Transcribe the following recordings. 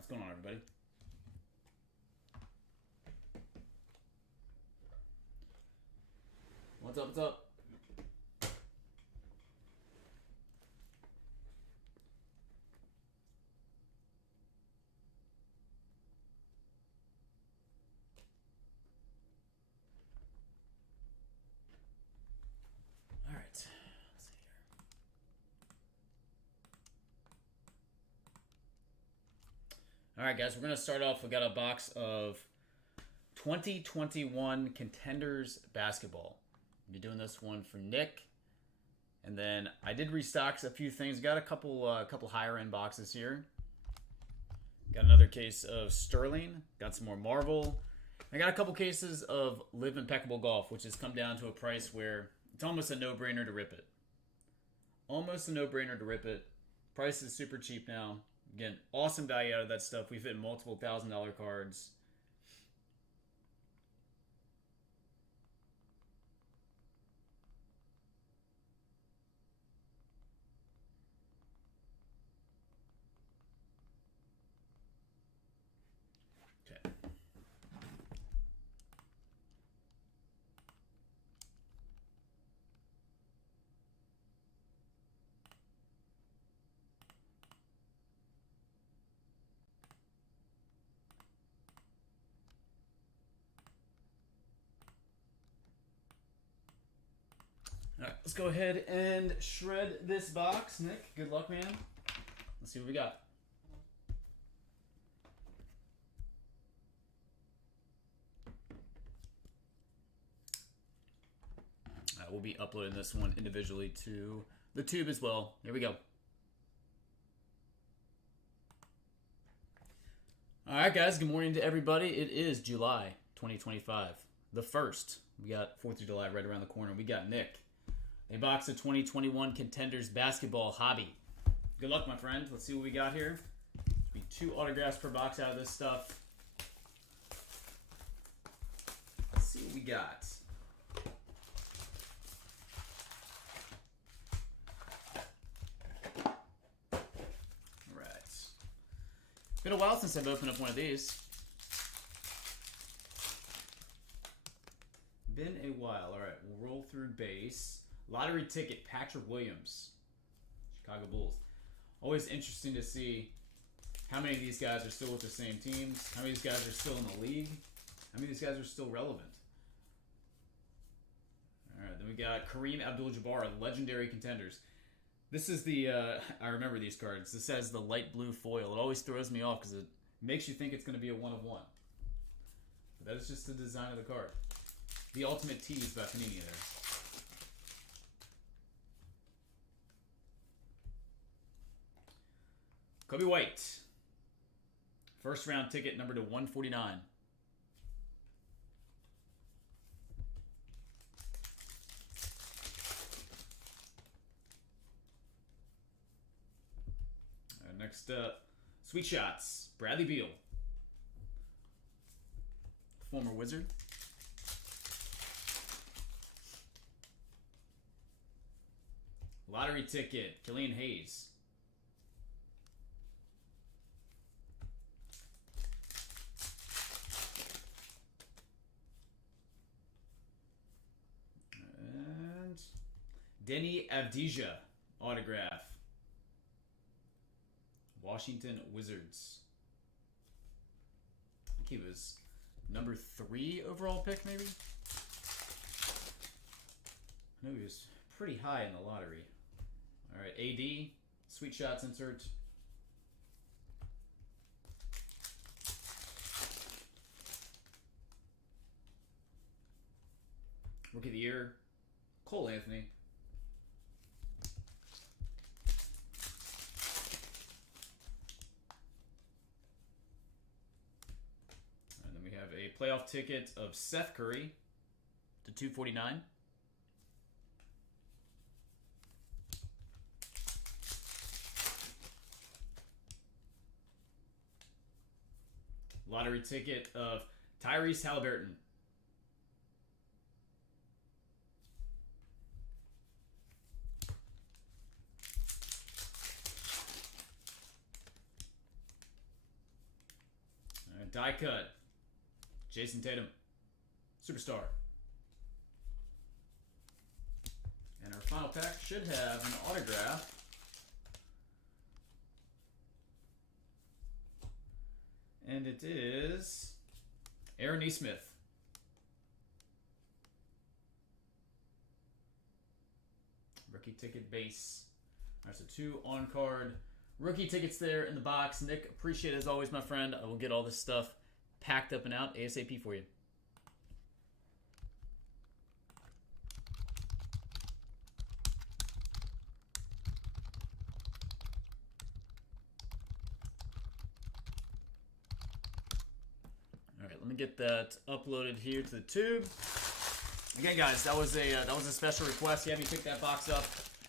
what's going on, everybody? What's up, what's up? All right, let's see here. All right, guys, we're going to start off. We got a box of 2021 Contenders basketball. I'll be doing this one for Nick. And then I did restock a few things. Got a couple higher end boxes here. Got another case of Sterling. Got some more Marvel. I got a couple cases of Live Impeccable Golf, which has come down to a price where it's almost a no-brainer to rip it. Almost a no-brainer to rip it. Price is super cheap now. Again, awesome value out of that stuff. We've hit multiple $1,000 cards. All right, let's go ahead and shred this box. Nick, good luck, man. Let's see what we got. We'll be uploading this one individually to the tube as well. Here we go. All right, guys. Good morning to everybody. It is July 2025, the 1st. We got 4th of July right around the corner. We got Nick. A box of 2021 Contenders basketball hobby. Good luck, my friend. Let's see what we got here. There'll be 2 autographs per box out of this stuff. Let's see what we got. All right. Been a while since I've opened up one of these. Been a while. All right, we'll roll through base. Lottery ticket, Patrick Williams, Chicago Bulls. Always interesting to see how many of these guys are still with the same teams, how many of these guys are still in the league, how many of these guys are still relevant. All right, then we got Kareem Abdul-Jabbar, legendary Contenders. This is the, I remember these cards. This has the light blue foil. It always throws me off because it makes you think it's going to be a 1/1. But that is just the design of the card. The ultimate tease by Panini there. Kobe White. First round ticket number to 149. Next up, Sweet Shots, Bradley Beal. Former Wizard. Lottery ticket, Killian Hayes. Denny Avdija autograph. Washington Wizards. I think he was number 3 overall pick, maybe? I know he was pretty high in the lottery. All right, AD, Sweet Shots insert. Rookie of the Year, Cole Anthony. A playoff ticket of Seth Curry to 249. Lottery ticket of Tyrese Halliburton. die cut. Jason Tatum. Superstar. And our final pack should have an autograph. And it is Aaron Nesmith. Rookie ticket base. All right, so 2 on-card rookie tickets there in the box. Nick, appreciate it as always, my friend. I will get all this stuff packed up and out ASAP for you. All right, let me get that uploaded here to the tube. Again, guys, that was a special request. You have me pick that box up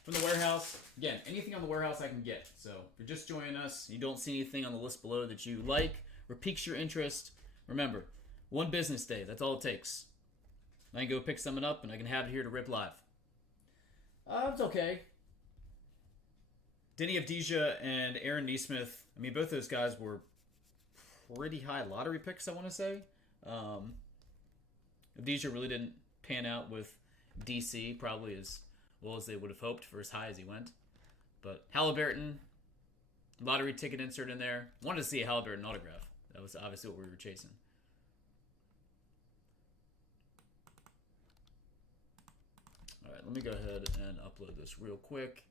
from the warehouse. Again, anything on the warehouse I can get. So if you're just joining us, you don't see anything on the list below that you like or piques your interest, remember, 1 business day. That's all it takes. I can go pick something up and I can have it here to rip live. It's okay. Denny Avdija and Aaron Nesmith. I mean, both those guys were pretty high lottery picks, I want to say. Avdija really didn't pan out with DC, probably as well as they would have hoped for as high as he went. But Halliburton, lottery ticket insert in there. Wanted to see a Halliburton autograph. That was obviously what we were chasing. All right, let me go ahead and upload this real quick.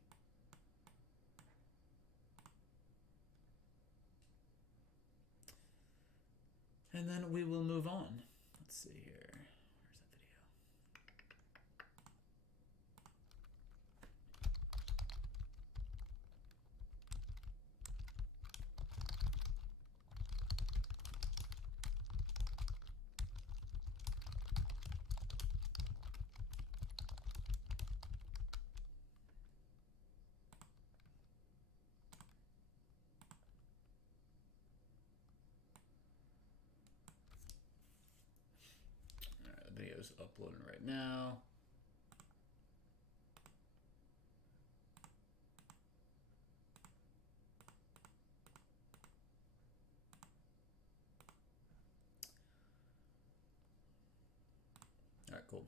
And then we will move on. Let's see here. Video's uploading right now. All right, cool.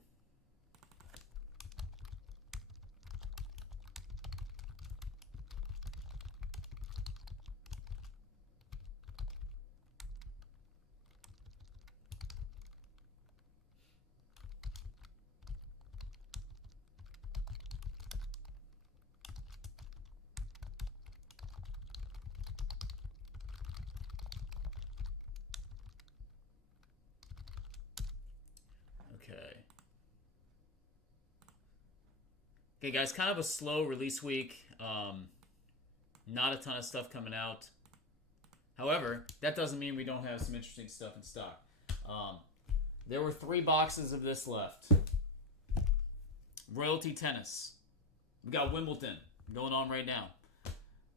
Okay, guys, kind of a slow release week. Not a ton of stuff coming out. However, that doesn't mean we don't have some interesting stuff in stock. There were 3 boxes of this left. Royalty Tennis. We got Wimbledon going on right now.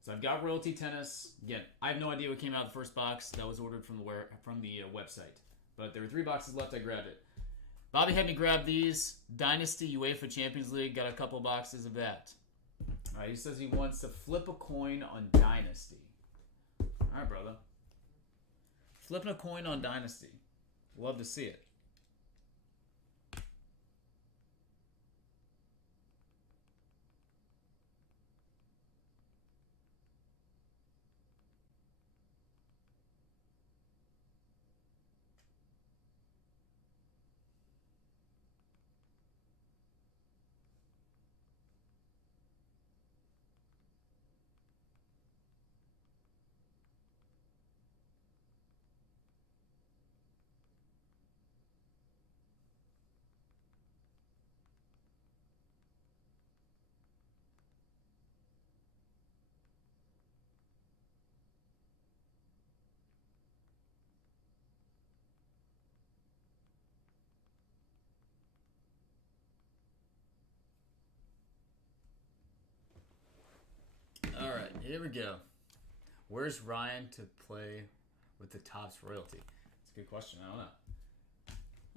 So I've got Royalty Tennis. Again, I have no idea what came out of the first box. That was ordered from the website. But there were 3 boxes left. I grabbed it. Bobby had me grab these. Dynasty UEFA Champions League. Got a couple boxes of that. All right, he says he wants to flip a coin on Dynasty. All right, brother. Flipping a coin on Dynasty. Love to see it. All right, here we go. Where's Ryan to play with the Topps royalty? That's a good question.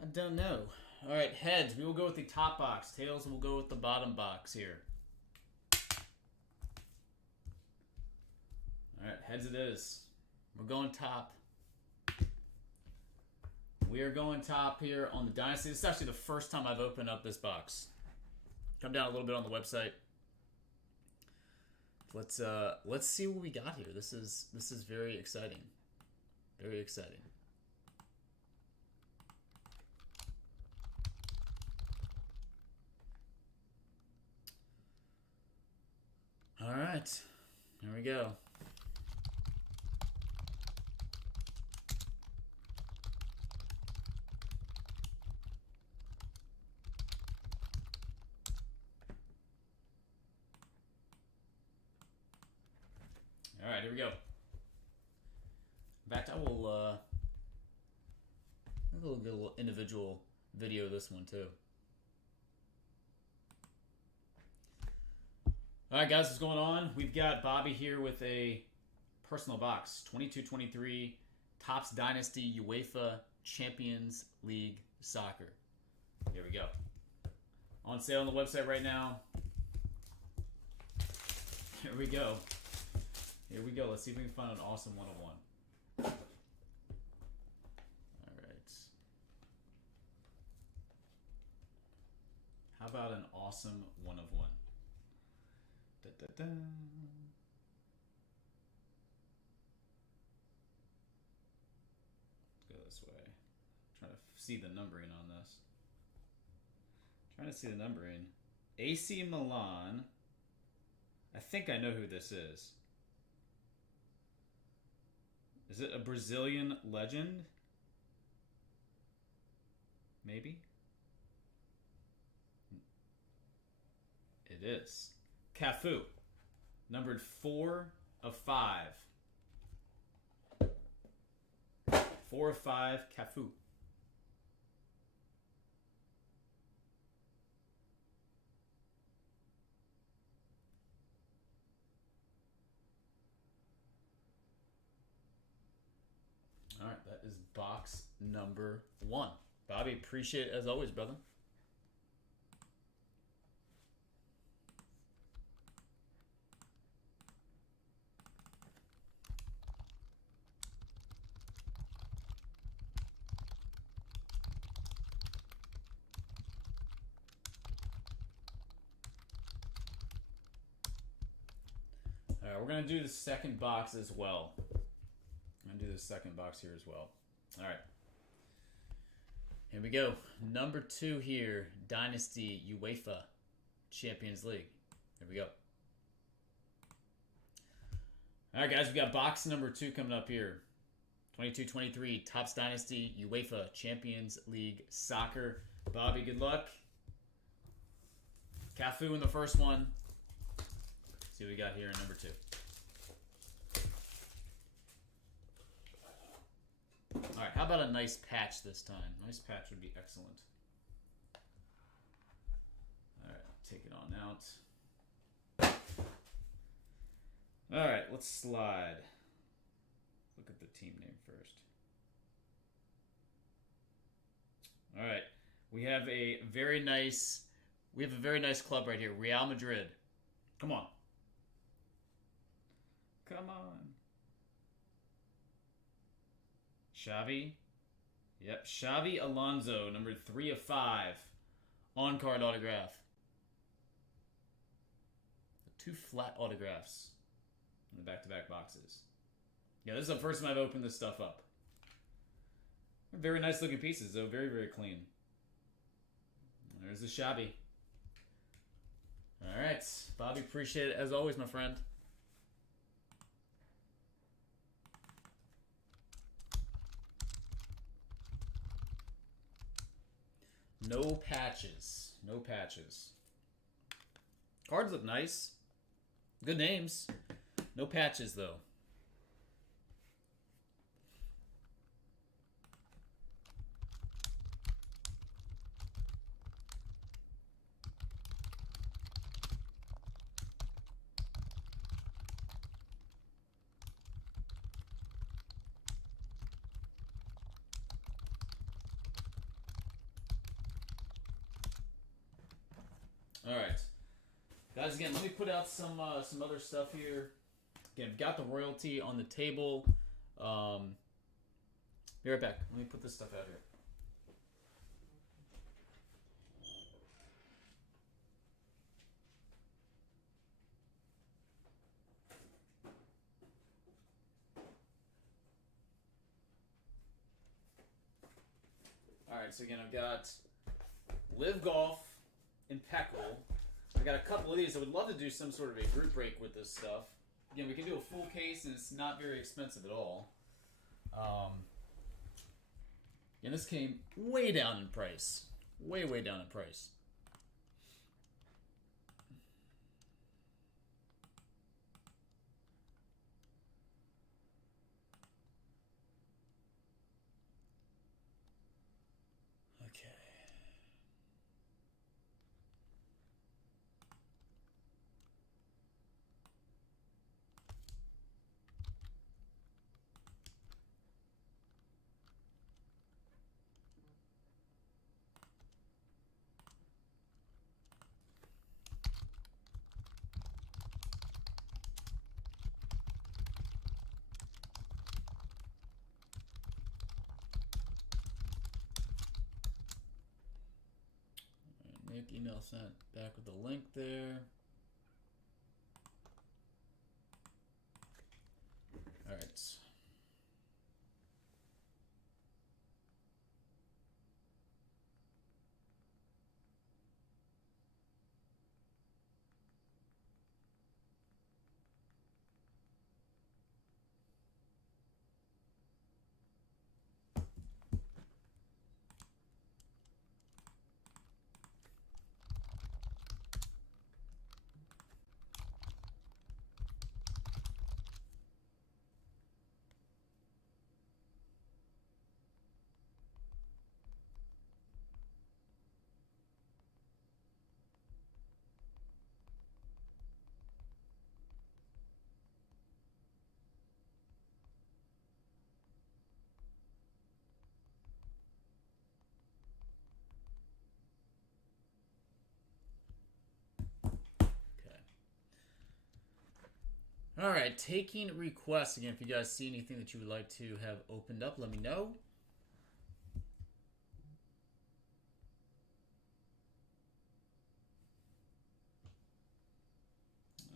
I don't know. All right, heads. We will go with the top box. Tails, we'll go with the bottom box here. All right, heads it is. We're going top. We are going top here on the Dynasty. This is actually the first time I've opened up this box. Come down a little bit on the website. Let's see what we got here. This is very exciting. Very exciting. All right. Here we go. All right, here we go. In fact, I will get a little individual video of this one too. All right, guys, what's going on? We've got Bobby here with a personal box, 22-23 Topps Dynasty UEFA Champions League Soccer. Here we go. On sale on the website right now. Here we go. Here we go. Let's see if we can find an awesome 101. All right. How about an awesome 101? Da, da, da. Let's go this way. Trying to see the numbering on this. Trying to see the numbering. AC Milan. I think I know who this is. Is it a Brazilian legend? Maybe? It is. Cafu. Numbered 4 of 5. 4 of 5, Cafu. All right, that is box number 1. Bobby, appreciate it as always, brother. All right, we're going to do the second box as well. I'm going to do the second box here as well. All right. Here we go. Number 2 here. Dynasty UEFA Champions League. Here we go. All right, guys. We got box number 2 coming up here. 22-23 Topps Dynasty UEFA Champions League Soccer. Bobby, good luck. Cafu in the first one. See what we got here in number 2. All right, how about a nice patch this time? Nice patch would be excellent. All right, take it on out. All right, let's slide. Look at the team name first. All right, we have a very nice club right here, Real Madrid. Come on. Come on. Xavi. Yep, Xavi Alonso, number 3 of 5. On-card autograph. 2 flat autographs in the back-to-back boxes. Yeah, this is the first time I've opened this stuff up. Very nice looking pieces, though. Very, very clean. There's the Xavi. All right. Bobby, appreciate it as always, my friend. No patches. No patches. Cards look nice. Good names. No patches, though. All right, guys. Again, let me put out some other stuff here. Again, got the royalty on the table. Be right back. Let me put this stuff out here. Alright, so again, I've got Live Golf, Impeccable. I got a couple of these. I would love to do some sort of a group break with this stuff. Again, we can do a full case, and it's not very expensive at all. And this came way down in price. Way, way down in price. Nick, email sent back with the link there. All right. All right, taking requests. Again, if you guys see anything that you would like to have opened up, let me know.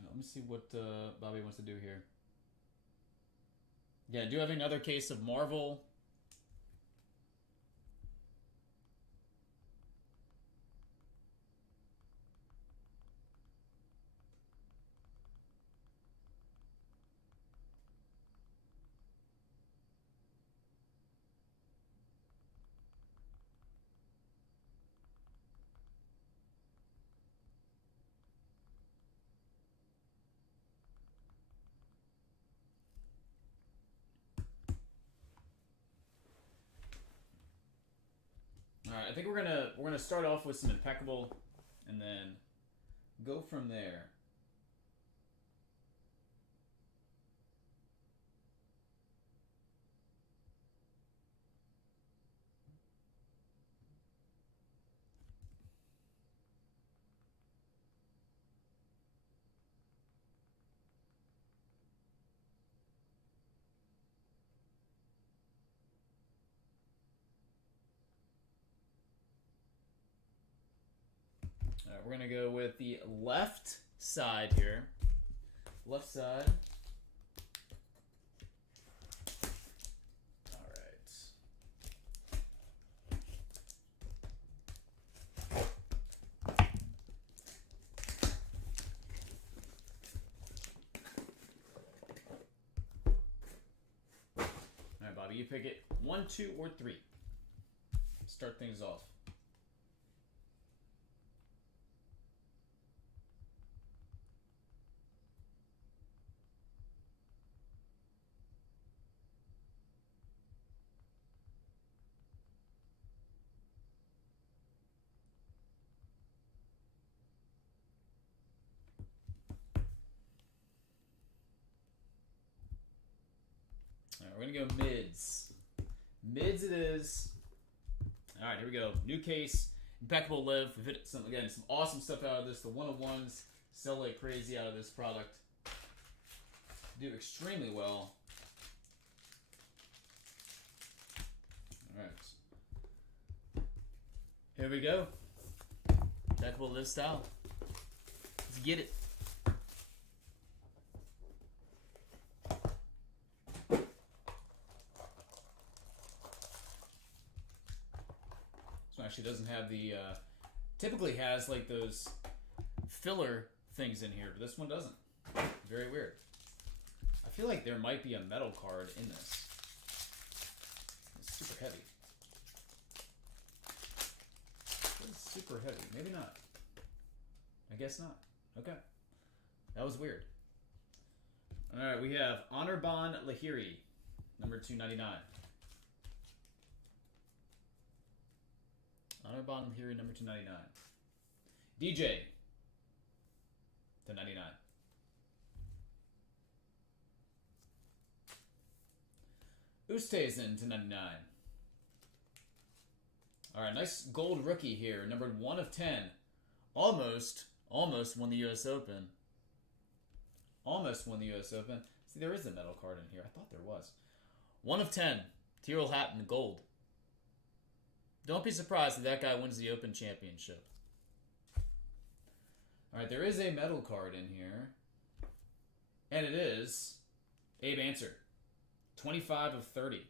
Let me see what Bobby wants to do here. Yeah, I do have another case of Marvel. All right, I think we're gonna start off with some Impeccable, and then go from there. All right, we're gonna go with the left side here. Left side. All right. All right, Bobby, you pick it 1, 2, or 3. Start things off. We're going to go mids. Mids it is. All right, here we go. New case. Impeccable Live. We've hit some awesome stuff out of this. The 101s sell like crazy out of this product. Do extremely well. All right. Here we go. Impeccable Live style. Let's get it. Actually doesn't have the, typically has like those filler things in here, but this one doesn't. Very weird. I feel like there might be a metal card in this. It's super heavy. It's super heavy. Maybe not. I guess not. Okay. That was weird. Alright, we have Anirban Lahiri, number 299. Anirban Lahiri, number 299. DJ, to 99. Oosthuizen to 99. Alright, nice gold rookie here, numbered 1 of 10. Almost won the US Open. Almost won the US Open. See, there is a metal card in here. I thought there was. 1 of 10. Tyrrell Hatton, gold. Don't be surprised if that guy wins the Open Championship. Alright, there is a metal card in here. And it is Abe Answer. 25 of 30.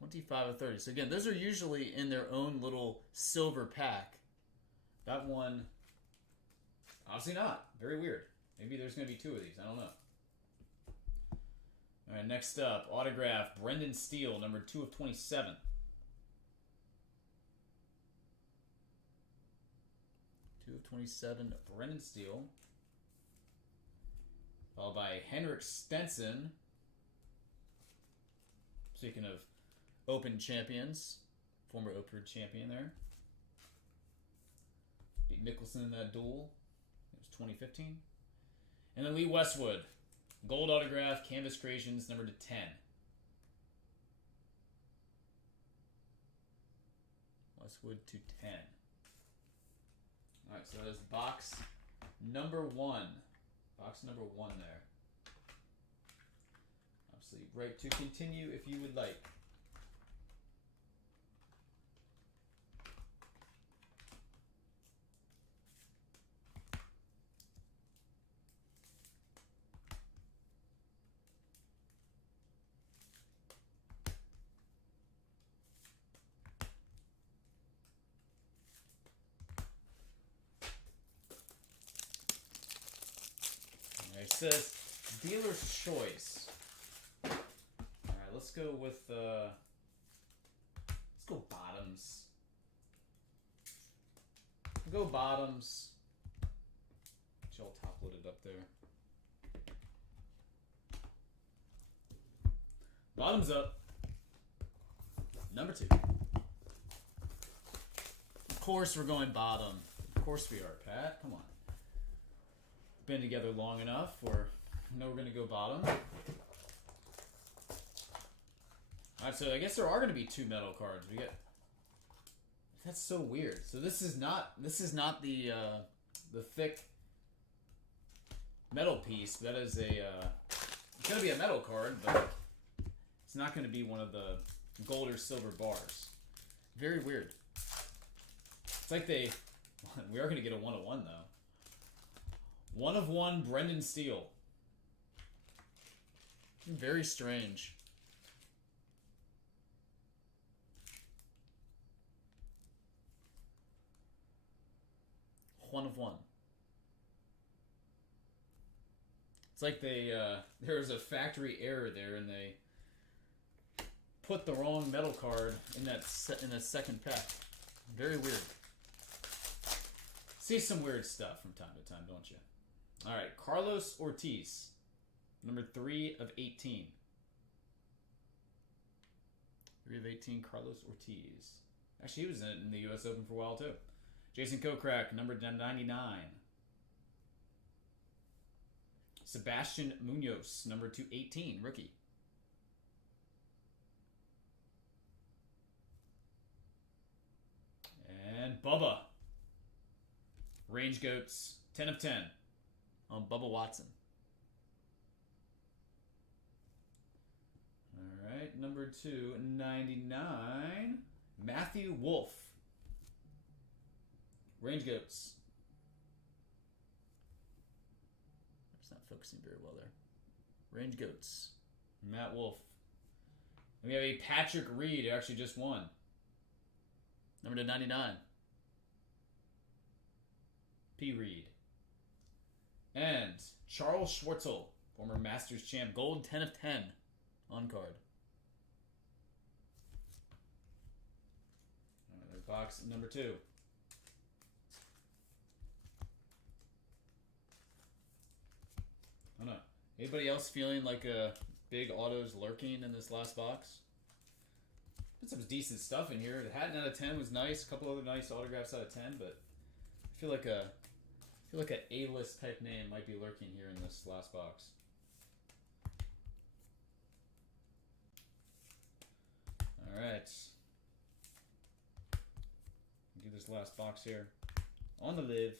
25 of 30. So again, those are usually in their own little silver pack. That one, obviously not. Very weird. Maybe there's going to be 2 of these. I don't know. All right, next up, autograph, Brendan Steele, number 2 of 27. Of 27, Brendan Steele. Followed by Henrik Stenson. Speaking of Open champions, former Open champion there. Beat Mickelson in that duel. It was 2015. And then Lee Westwood. Gold autograph, Canvas Creations, number to 10. Westwood to 10. Alright, so that is box number 1. Box number 1 there. Obviously, right to continue if you would like. It says dealer's choice. All right, let's go with let's go bottoms. We'll go bottoms. Get y'all top loaded up there. Bottoms up. Number 2. Of course we're going bottom. Of course we are, Pat. Come on. Been together long enough where we know we're going to go bottom. Alright, so I guess there are going to be 2 metal cards. We get. That's so weird. So this is not the thick metal piece. That is a it's going to be a metal card, but it's not going to be one of the gold or silver bars. Very weird. It's like we are going to get a 1 of 1 though. 1 of 1, Brendan Steele. Very strange. One of 1. It's like there was a factory error there, and they put the wrong metal card in that second pack. Very weird. See some weird stuff from time to time, don't you? All right, Carlos Ortiz, number 3 of 18. 3 of 18, Carlos Ortiz. Actually, he was in the U.S. Open for a while, too. Jason Kokrak, number 99. Sebastian Munoz, number 218, rookie. And Bubba. Range Goats, 10 of 10. On Bubba Watson. All right, number 299, Matthew Wolf. Range Goats. It's not focusing very well there. Range Goats. Matt Wolf. We have a Patrick Reed, who actually just won. Number to 99. P. Reed. And Charles Schwartzel, former Masters champ. Gold 10 of 10 on card. Alright, box number 2. I don't know. Anybody else feeling like big autos lurking in this last box? Put some decent stuff in here. The Hatton out of 10 was nice. A couple other nice autographs out of 10, but I feel like a A-list type name might be lurking here in this last box. All right. Do this last box here on the live.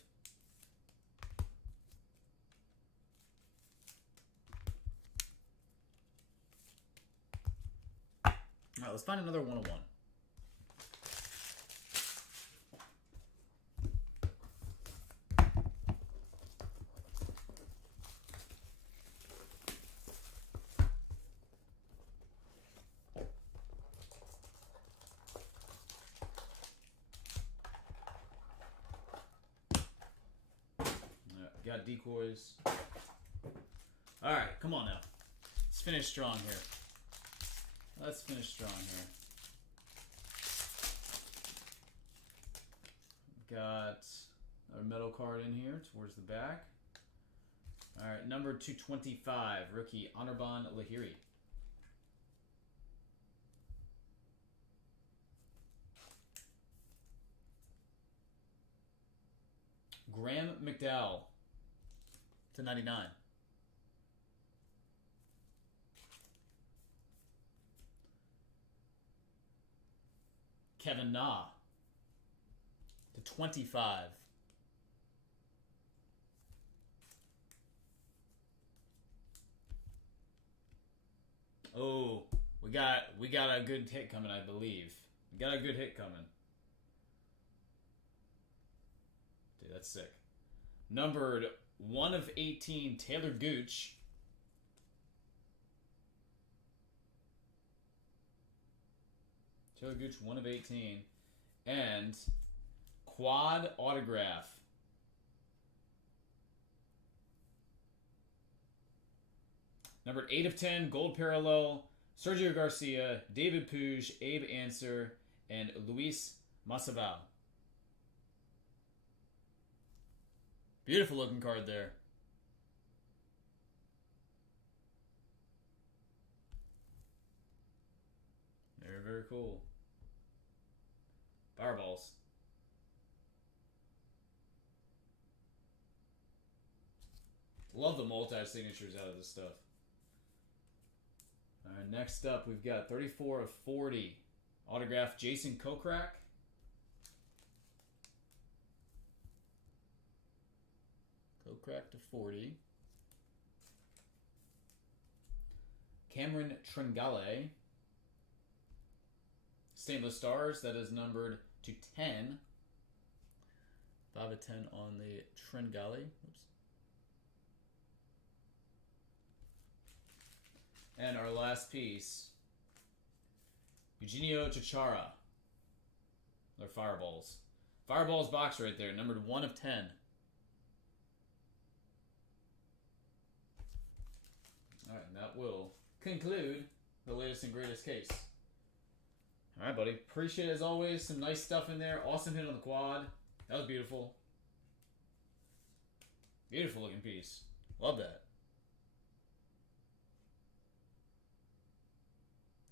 All right, let's find another 101. Got decoys. All right, come on now. Let's finish strong here. Let's finish strong here. Got our metal card in here towards the back. All right, number 225, rookie Anirban Lahiri. Graham McDowell to 99. Kevin Na to 25. Oh, we got a good hit coming, I believe. We got a good hit coming. Dude, that's sick. Numbered 1 of 18, Taylor Gooch. Taylor Gooch, 1 of 18. And quad autograph. Numbered 8 of 10, gold parallel, Sergio Garcia, David Puig, Abe Answer, and Luis Massaval. Beautiful looking card there. Very, very cool. Fireballs. Love the multi-signatures out of this stuff. Alright, next up we've got 34 of 40. Autograph Jason Kokrak. Kokrak to 40. Cameron Tringale. Stainless Stars, that is numbered to 10. 5 of 10 on the Tringale. Oops. And our last piece, Eugenio Chichara. They're Fireballs. Fireballs box right there, numbered 1 of 10. Alright, and that will conclude the latest and greatest case. Alright, buddy. Appreciate it as always. Some nice stuff in there. Awesome hit on the quad. That was beautiful. Beautiful looking piece. Love that.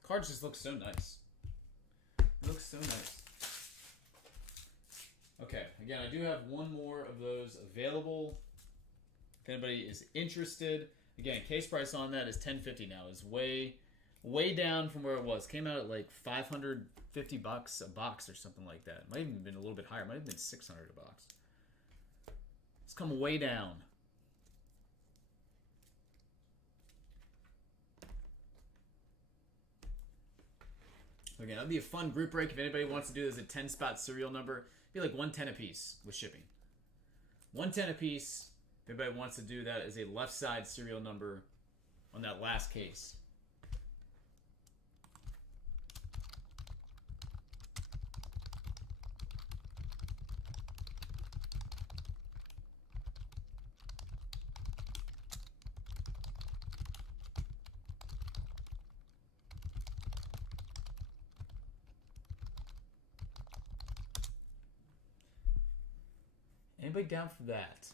Cards just look so nice. It looks so nice. Okay, again, I do have one more of those available. If anybody is interested. Again, case price on that is $10.50 now. It's way down from where it was. Came out at like $550 a box or something like that. Might even been a little bit higher. Might have been $600 a box. It's come way down. Again, that'd be a fun group break if anybody wants to do this. A 10-spot serial number. It'd be like $110 a piece with shipping. $110 a piece. If anybody wants to do that as a left side serial number on that last case. Anybody down for that?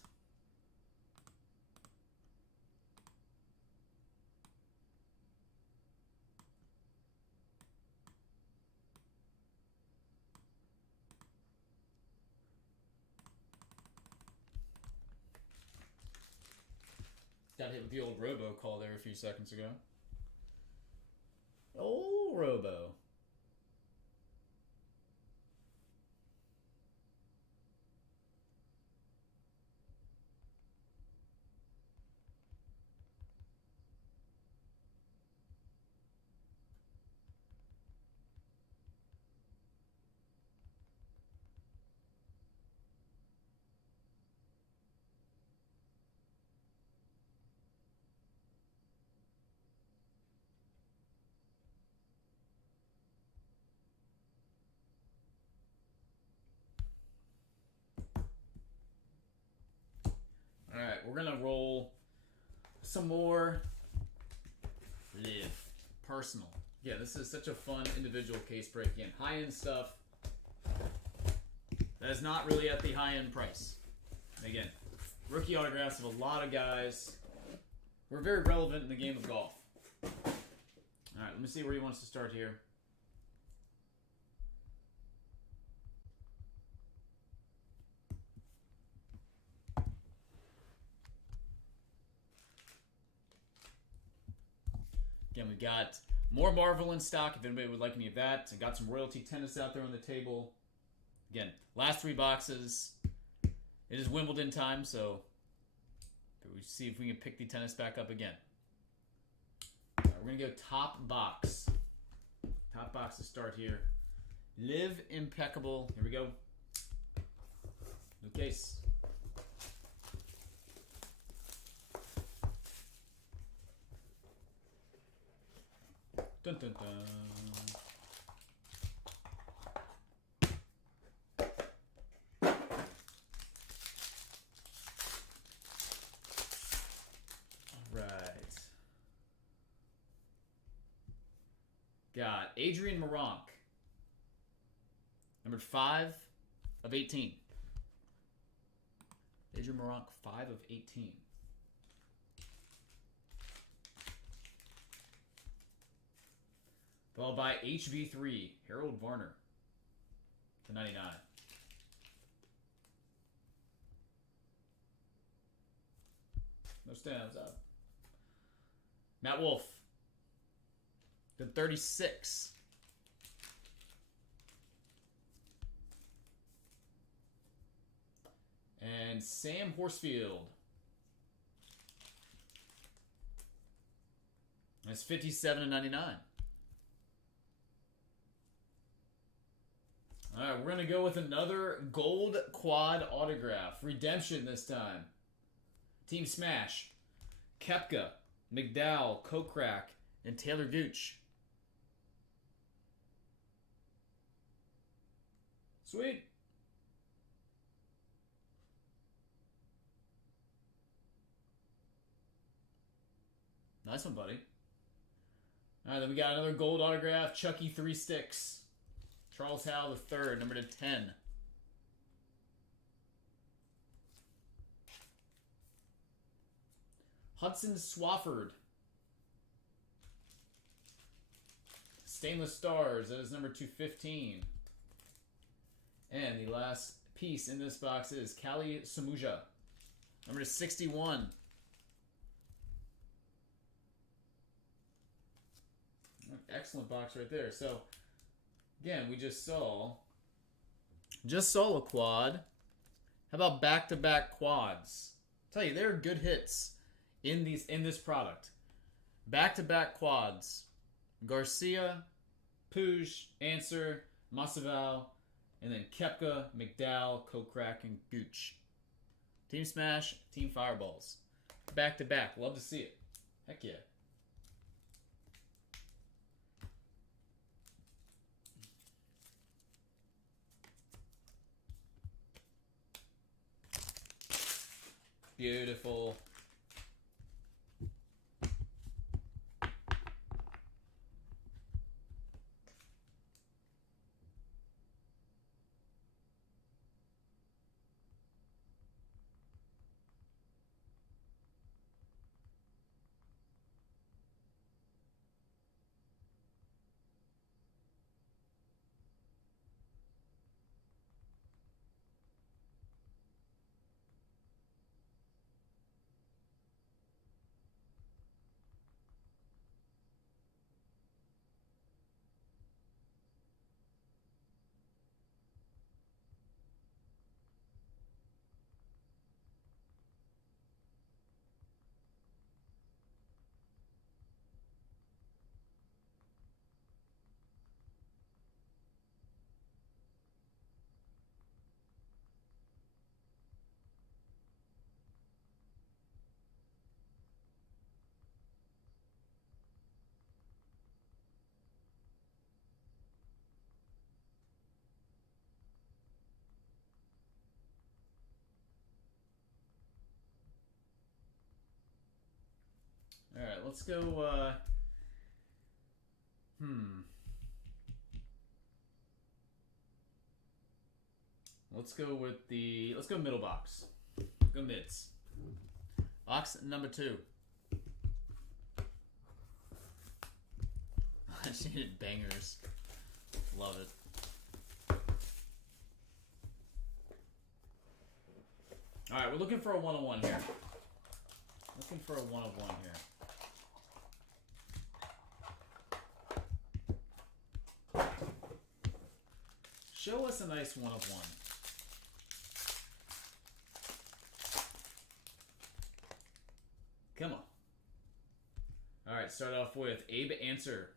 Got hit with the old Robo call there a few seconds ago. Old Robo. Alright, we're gonna roll some more Live. Personal. Yeah, this is such a fun individual case break. Again, high-end stuff that is not really at the high-end price. Again, rookie autographs of a lot of guys who are very relevant in the game of golf. Alright, let me see where he wants to start here. Again, we got more Marvel in stock if anybody would like any of that. I got some royalty tennis out there on the table. Again, last 3 boxes. It is Wimbledon time, so we see if we can pick the tennis back up again. All right, we're going to go top box. Top box to start here. Live Impeccable. Here we go. New case. Dun, dun, dun. Right. Got Adrian Moronk. Number 5 of 18. Adrian Moronk, 5 of 18. Followed by HV3, Harold Varner, to 99. No stands up. Matt Wolf, to 36. And Sam Horsfield. That's 57 and 99. All right, we're going to go with another gold quad autograph. Redemption this time. Team Smash. Koepka, McDowell, Kokrak, and Taylor Gooch. Sweet. Nice one, buddy. All right, then we got another gold autograph. Chucky 3 Sticks. Charles Howell III, number to 10. Hudson Swafford. Stainless Stars, that is number 215. And the last piece in this box is Kali Samuja, number to 61. Excellent box right there. So, again, we just saw a quad. How about back-to-back quads? I'll tell you, there are good hits in this product. Back-to-back quads. Garcia, Puig, Answer, Masvidal, and then Koepka, McDowell, Kokrak, and Gooch. Team Smash, Team Fireballs. Back-to-back. Love to see it. Heck yeah. Beautiful. let's go. Let's go with the. Let's go middle box. Go mids. Box number 2. Shaded bangers. Love it. Alright, we're looking for a 1-of-1 here. Looking for a 1-of-1 here. Show us a nice 1-of-1. Come on. Alright, start off with Abe Answer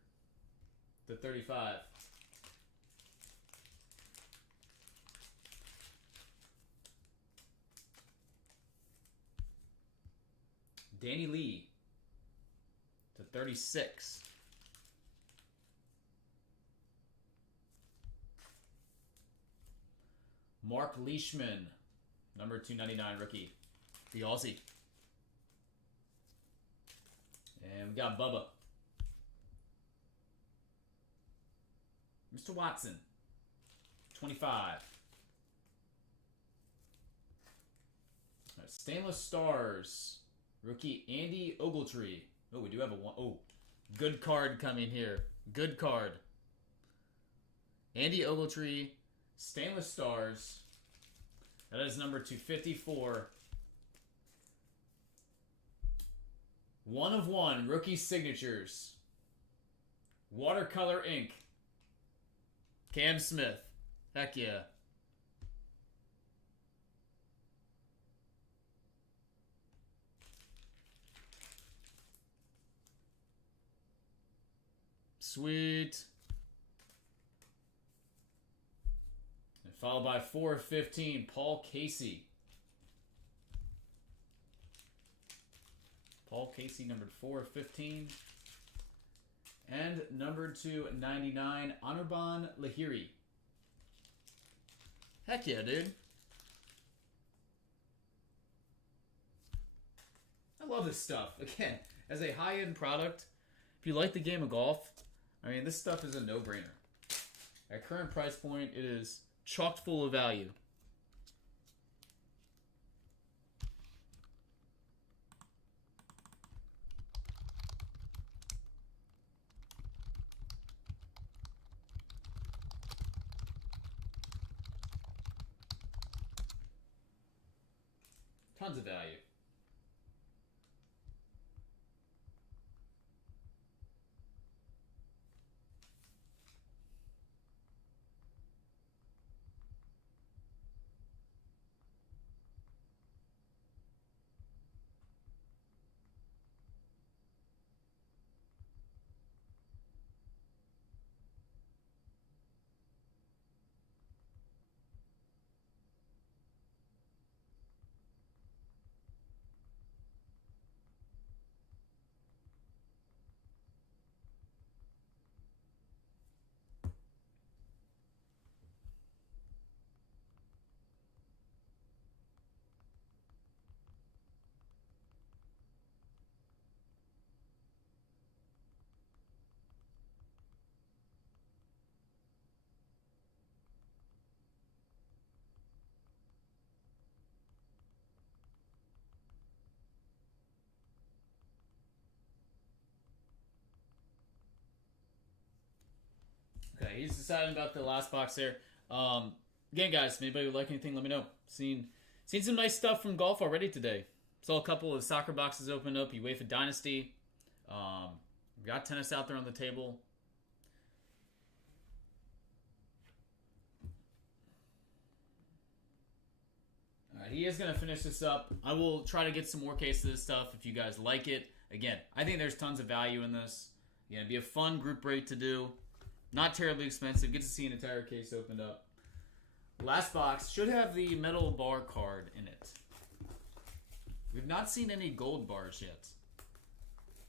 to 35. Danny Lee to 36. Mark Leishman, number 299 rookie, the Aussie. And we got Bubba. Mr. Watson, 25. Right, Stainless Stars, rookie Andy Ogletree. Oh, we do have a one. Oh, good card coming here. Good card. Andy Ogletree, Stainless Stars. That is number 254. 1-of-1 rookie signatures. Watercolor ink. Cam Smith. Heck yeah. Sweet. And followed by 4/15, Paul Casey. Paul Casey, numbered 4/15. And number 299, Anirban Lahiri. Heck yeah, dude. I love this stuff. Again, as a high-end product, if you like the game of golf, I mean, this stuff is a no-brainer. At current price point, it is chock full of value. Tons of value. Okay, he's deciding about the last box there. Again, guys, if anybody would like anything, let me know. Seen some nice stuff from golf already today. Saw a couple of soccer boxes open up. UEFA Dynasty. We got tennis out there on the table. Alright, he is going to finish this up. I will try to get some more cases of this stuff if you guys like it. Again, I think there's tons of value in this. Yeah, it'd be a fun group break to do. Not terribly expensive. Get to see an entire case opened up. Last box should have the metal bar card in it. We've not seen any gold bars yet.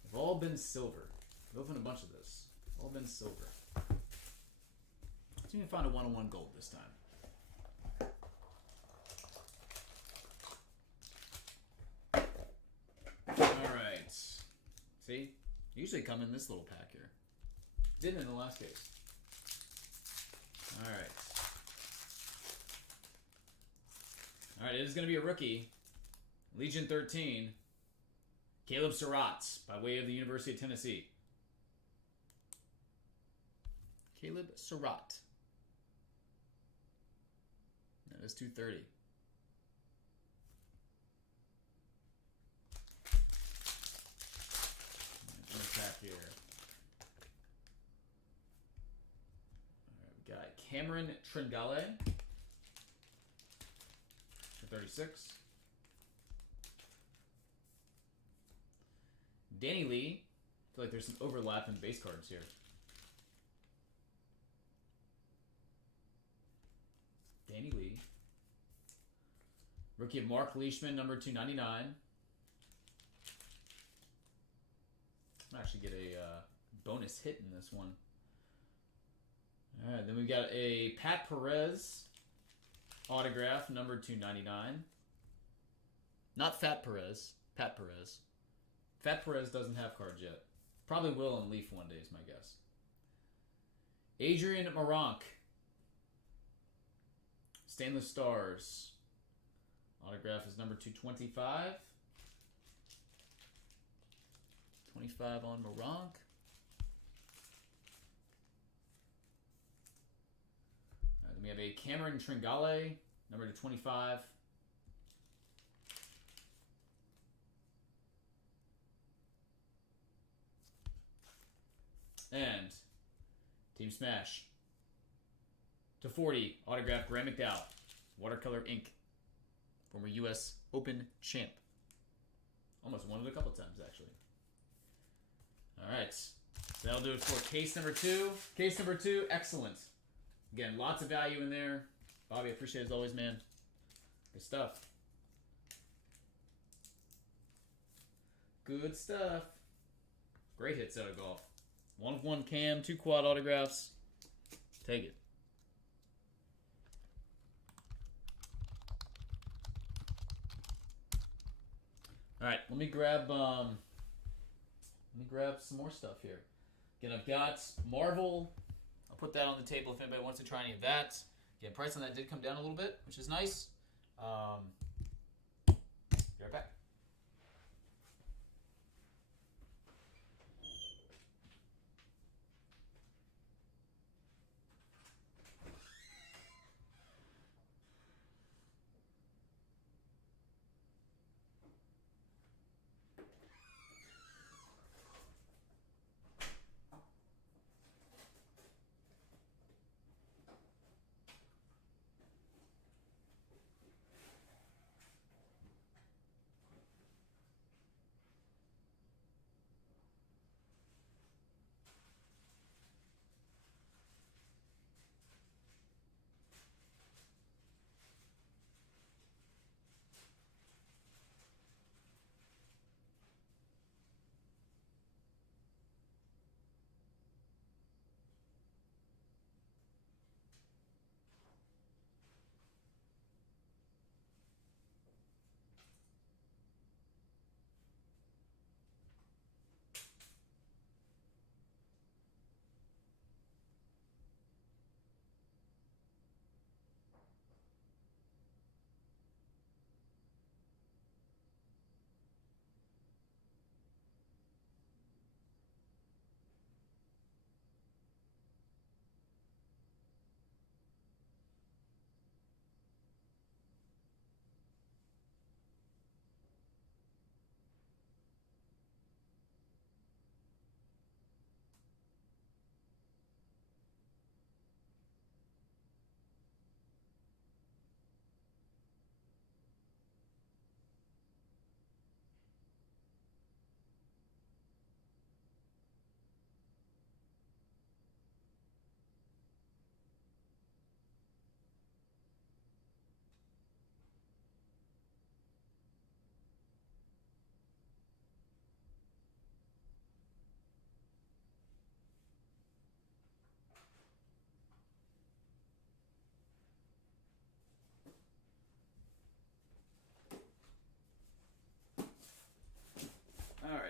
They've all been silver. I've opened a bunch of this. All been silver. Let's see if we can find a 1-on-1 gold this time. Alright. See? usually come in this little pack here. Didn't in the last case. All right. All right, it is going to be a rookie. Legion 13. Caleb Surratt, by way of the University of Tennessee. Caleb Surratt. That is 230. Back here. All right, we got Cameron Tringale for 36. Danny Lee. I feel like there's some overlap in base cards here. Danny Lee. Rookie of Mark Leishman, number 299. I'll actually get a bonus hit in this one. All right, then we got a Pat Perez autograph, number 299. Not Fat Perez, Pat Perez. Fat Perez doesn't have cards yet. Probably will in Leaf one day is my guess. Adrian Maronk. Stainless Stars. Autograph is number 225. 25 on Maronk. All right, then we have a Cameron Tringale, number 225. And Team Smash. /40, autograph Graham McDowell. Watercolor ink. Former U.S. Open champ. Almost won it a couple times, actually. All right. So that'll do it for case number 2. Case number 2, excellent. Again, lots of value in there. Bobby, I appreciate it as always, man. Good stuff. Good stuff. Great hits out of golf. 1 of 1 cam, 2 quad autographs. Take it. All right, let me grab some more stuff here. Again, I've got Marvel. I'll put that on the table if anybody wants to try any of that. Again, price on that did come down a little bit, which is nice. Be right back.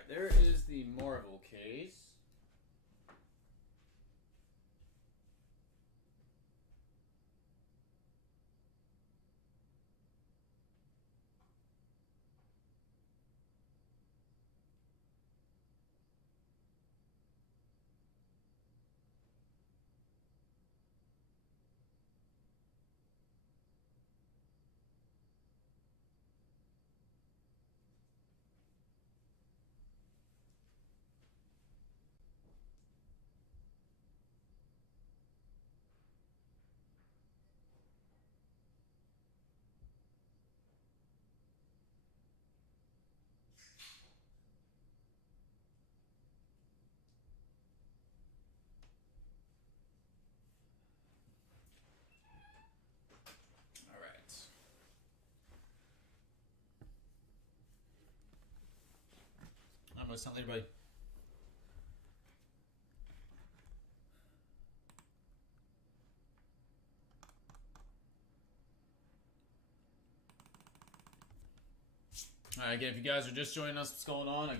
There is the Marvel case. boys. Tell everybody. All right, again, if you guys are just joining us, what's going on? I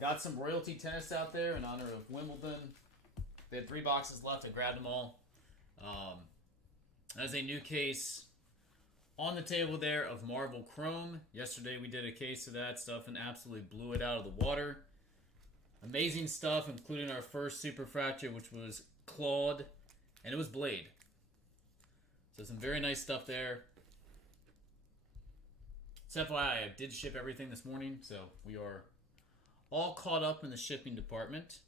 got some royalty tennis out there in honor of Wimbledon. They had 3 boxes left. I grabbed them all. As a new case on the table there of Marvel Chrome. Yesterday we did a case of that stuff and absolutely blew it out of the water. Amazing stuff, including our first Super Fracture, which was Claude, and it was Blade. So some very nice stuff there. Sapphire, I did ship everything this morning, so we are all caught up in the shipping department.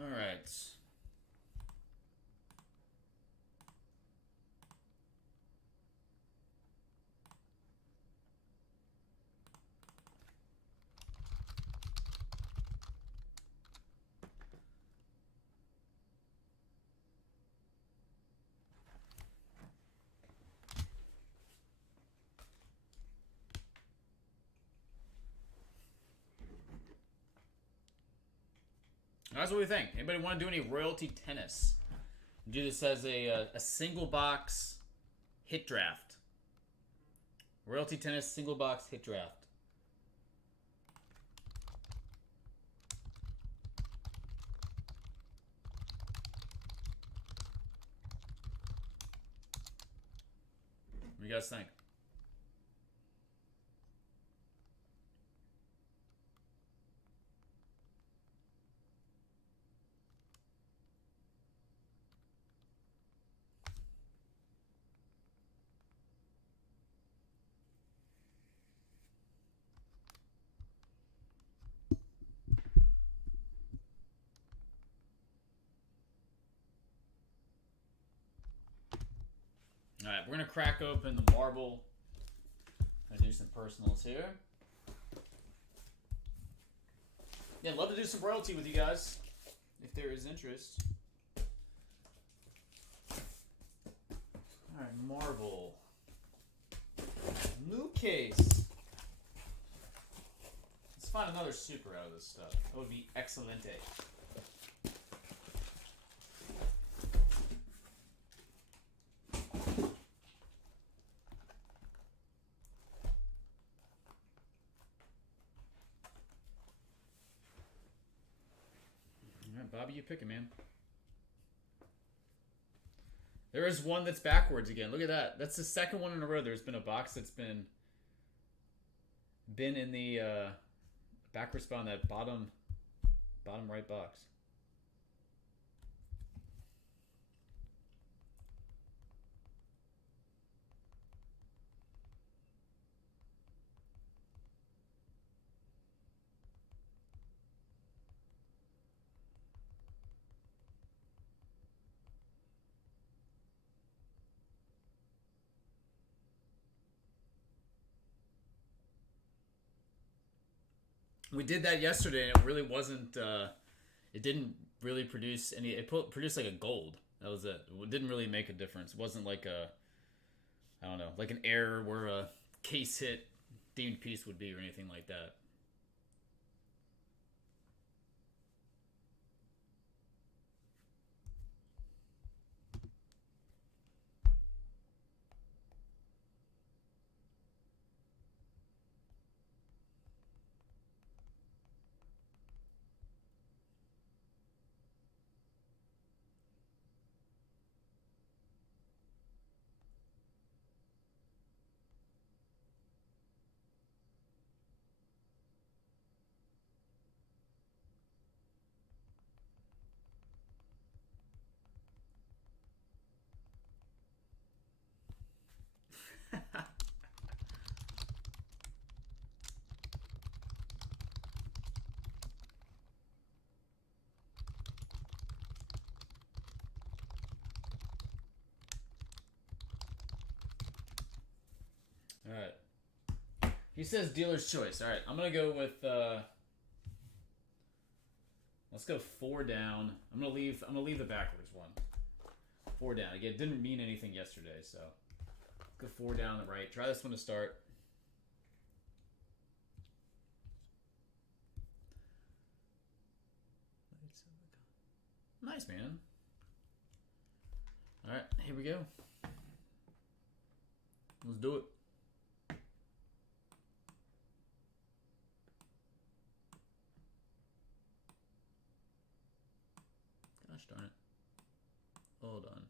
All right. That's what we think. Anybody want to do any royalty tennis? Do this as a single box hit draft. Royalty tennis single box hit draft. What do you guys think? All right, we're going to crack open the marble. I'm going to do some personals here. Yeah, love to do some royalty with you guys, if there is interest. All right, marble. New case. Let's find another super out of this stuff. That would be excelente. Bobby, you pick it, man. There is one that's backwards again. Look at that. That's the second one in a row. There's been a box that's been in the backwards spot on that bottom right box. We did that yesterday, and it really wasn't. It didn't really produce any. It produced like a gold. That was it. It didn't really make a difference. It wasn't like a, I don't know, like an error where a case hit deemed piece would be or anything like that. He says dealer's choice. All right, I'm gonna go with. Let's go 4 down. I'm gonna leave the backwards one. 4 down. Again, it didn't mean anything yesterday, so let's go 4 down on the right. Try this one to start. Nice, man. All right, here we go. Let's do it. Gosh darn it. Hold on.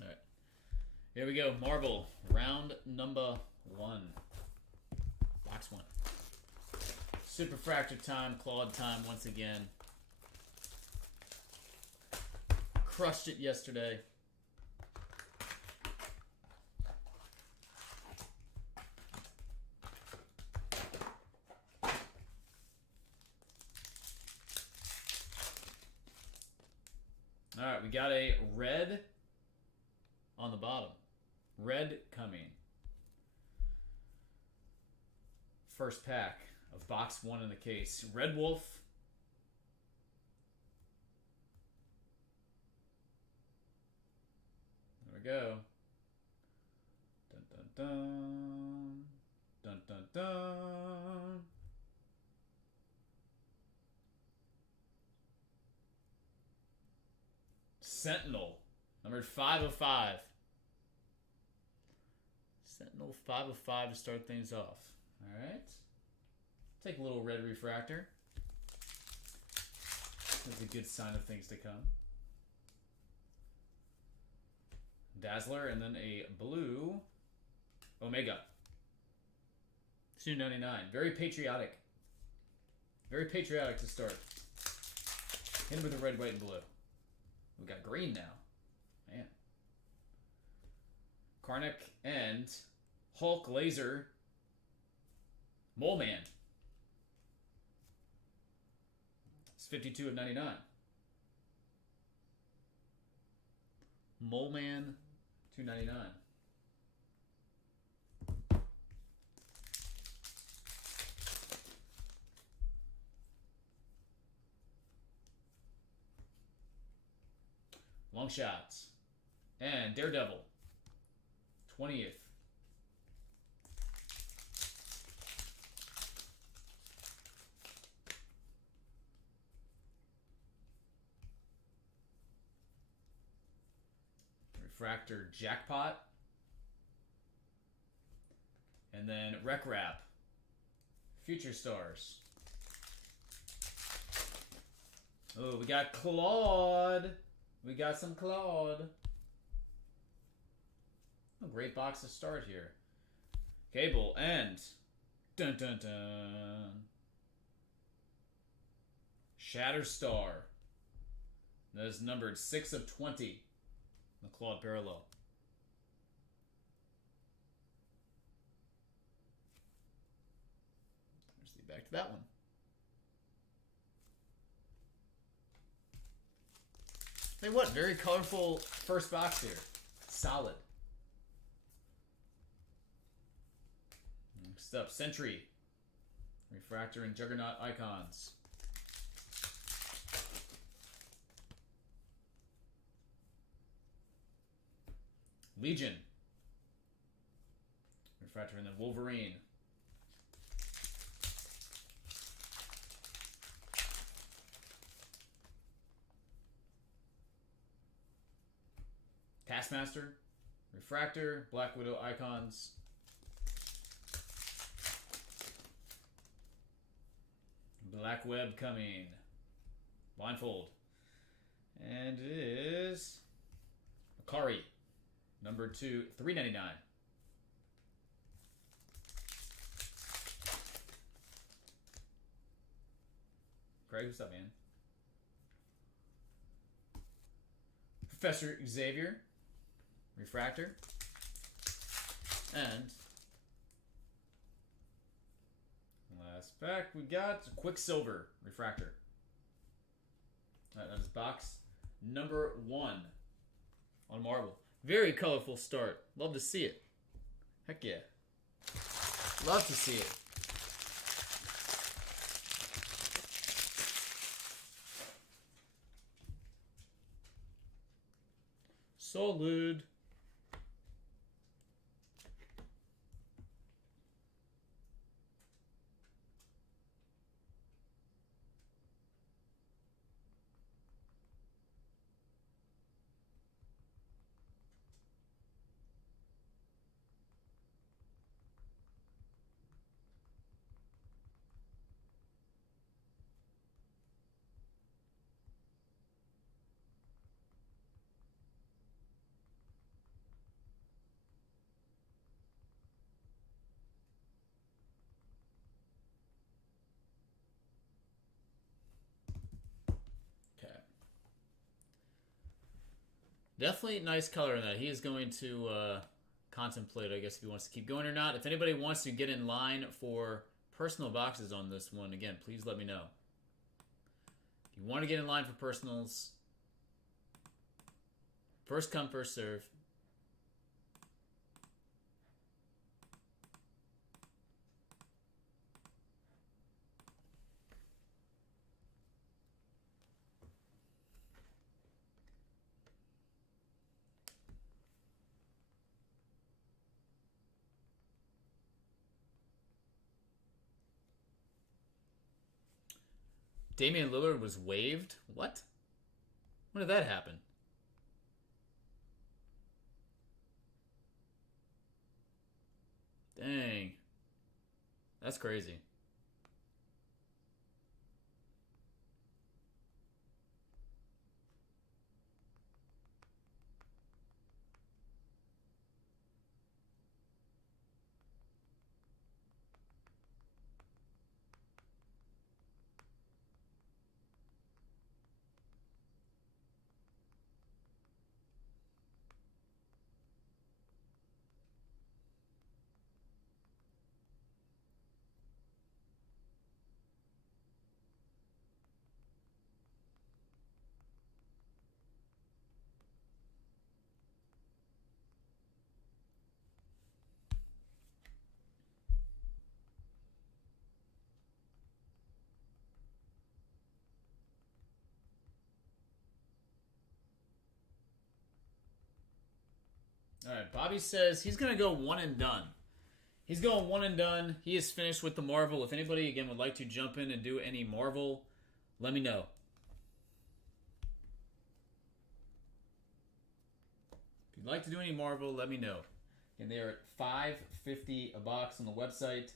All right. Here we go. Marvel. Round number 1. Box 1. Superfractor time. Clawed time once again. Crushed it yesterday. All right, we got a red on the bottom. Red coming. First pack of box 1 in the case. Red Wolf. There we go. Dun dun dun. Dun dun dun. Sentinel, numbered 5 of 5. Sentinel 5 of 5 to start things off. All right. Take a little red refractor. That's a good sign of things to come. Dazzler, and then a blue Omega. 299. Very patriotic. Very patriotic to start. Hit him with the red, white, and blue. We got green now. Man. Karnak and Hulk Laser. Mole Man. It's 52 of 99. Mole Man, 299. Long shots. And Daredevil. 20th. Refractor Jackpot. And then Rec Rap. Future Stars. Oh, we got Claude. We got some Claude. A great box to start here. Cable and dun dun dun. Shatterstar. That is numbered 6 of 20. The Claude parallel. Let's see, back to that one. Hey, what? Very colorful first box here. Solid. Next up, Sentry. Refractor and Juggernaut icons. Legion. Refractor and then Wolverine. Taskmaster, Refractor, Black Widow icons. Black Web coming. Blindfold. And it is Akari, number 2, $3.99. Craig, what's up, man? Professor Xavier. Refractor. And last pack, we got Quicksilver Refractor. That is box number 1. on Marvel. Very colorful start. Love to see it. Heck yeah. Love to see it. Solid. Definitely nice color in that. He is going to contemplate, I guess, if he wants to keep going or not. If anybody wants to get in line for personal boxes on this one, again, please let me know. If you want to get in line for personals, first come, first serve. Damian Lillard was waived? What? When did that happen? Dang. That's crazy. All right, Bobby says he's going to go one and done. He's going one and done. He is finished with the Marvel. If anybody, again, would like to jump in and do any Marvel, let me know. If you'd like to do any Marvel, let me know. And they are at $5.50 a box on the website.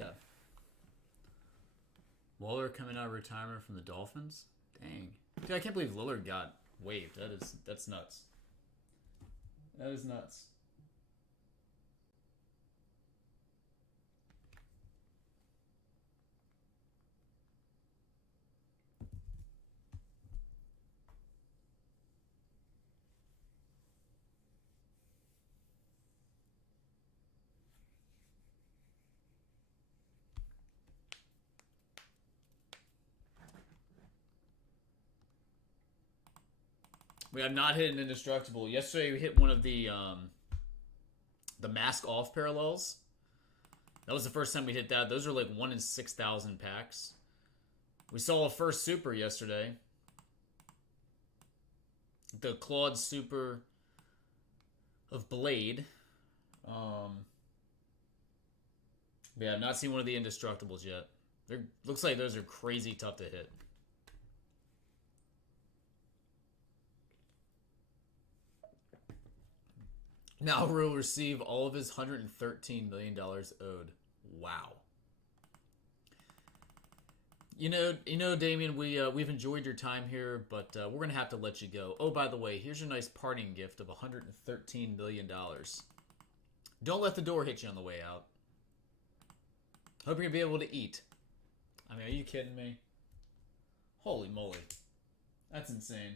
Okay. Waller coming out of retirement from the Dolphins? Dang. Dude, I can't believe Lillard got waived. That's nuts. That is nuts. We have not hit an indestructible. Yesterday we hit one of the mask off parallels. That was the first time we hit that. Those are like 1 in 6,000 packs. We saw a first super yesterday. The Claude Super of Blade. Yeah, I've not seen one of the indestructibles yet. Looks like those are crazy tough to hit. Now will receive all of his $113 million owed. Wow. You know, Damien, we've enjoyed your time here, but we're gonna have to let you go. Oh, by the way, here's your nice parting gift of $113 million. Don't let the door hit you on the way out. Hope you're gonna be able to eat. I mean, are you kidding me? Holy moly. That's insane.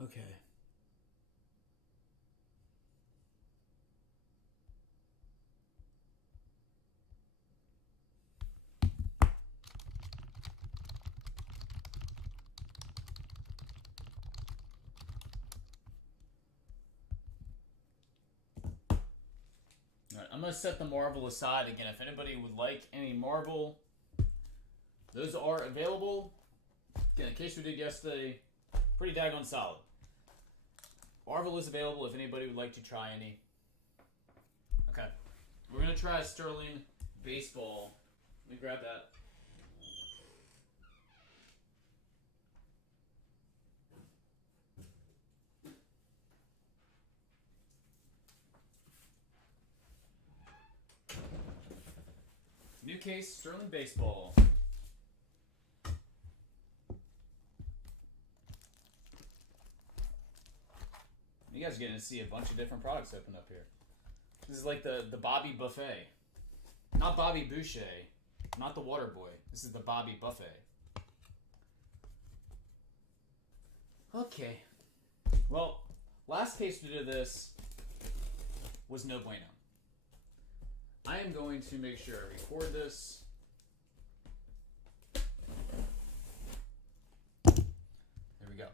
Okay. Alright, I'm going to set the marble aside again. If anybody would like any marble, those are available. Again, in case we did yesterday, pretty daggone solid. Marvel is available if anybody would like to try any. Okay. We're going to try Sterling Baseball. Let me grab that. New case, Sterling Baseball. You guys are getting to see a bunch of different products open up here. This is like the Bobby Buffet. Not Bobby Boucher. Not the Water Boy. This is the Bobby Buffet. Okay. Well, last case we did this was no bueno. I am going to make sure I record this. There we go.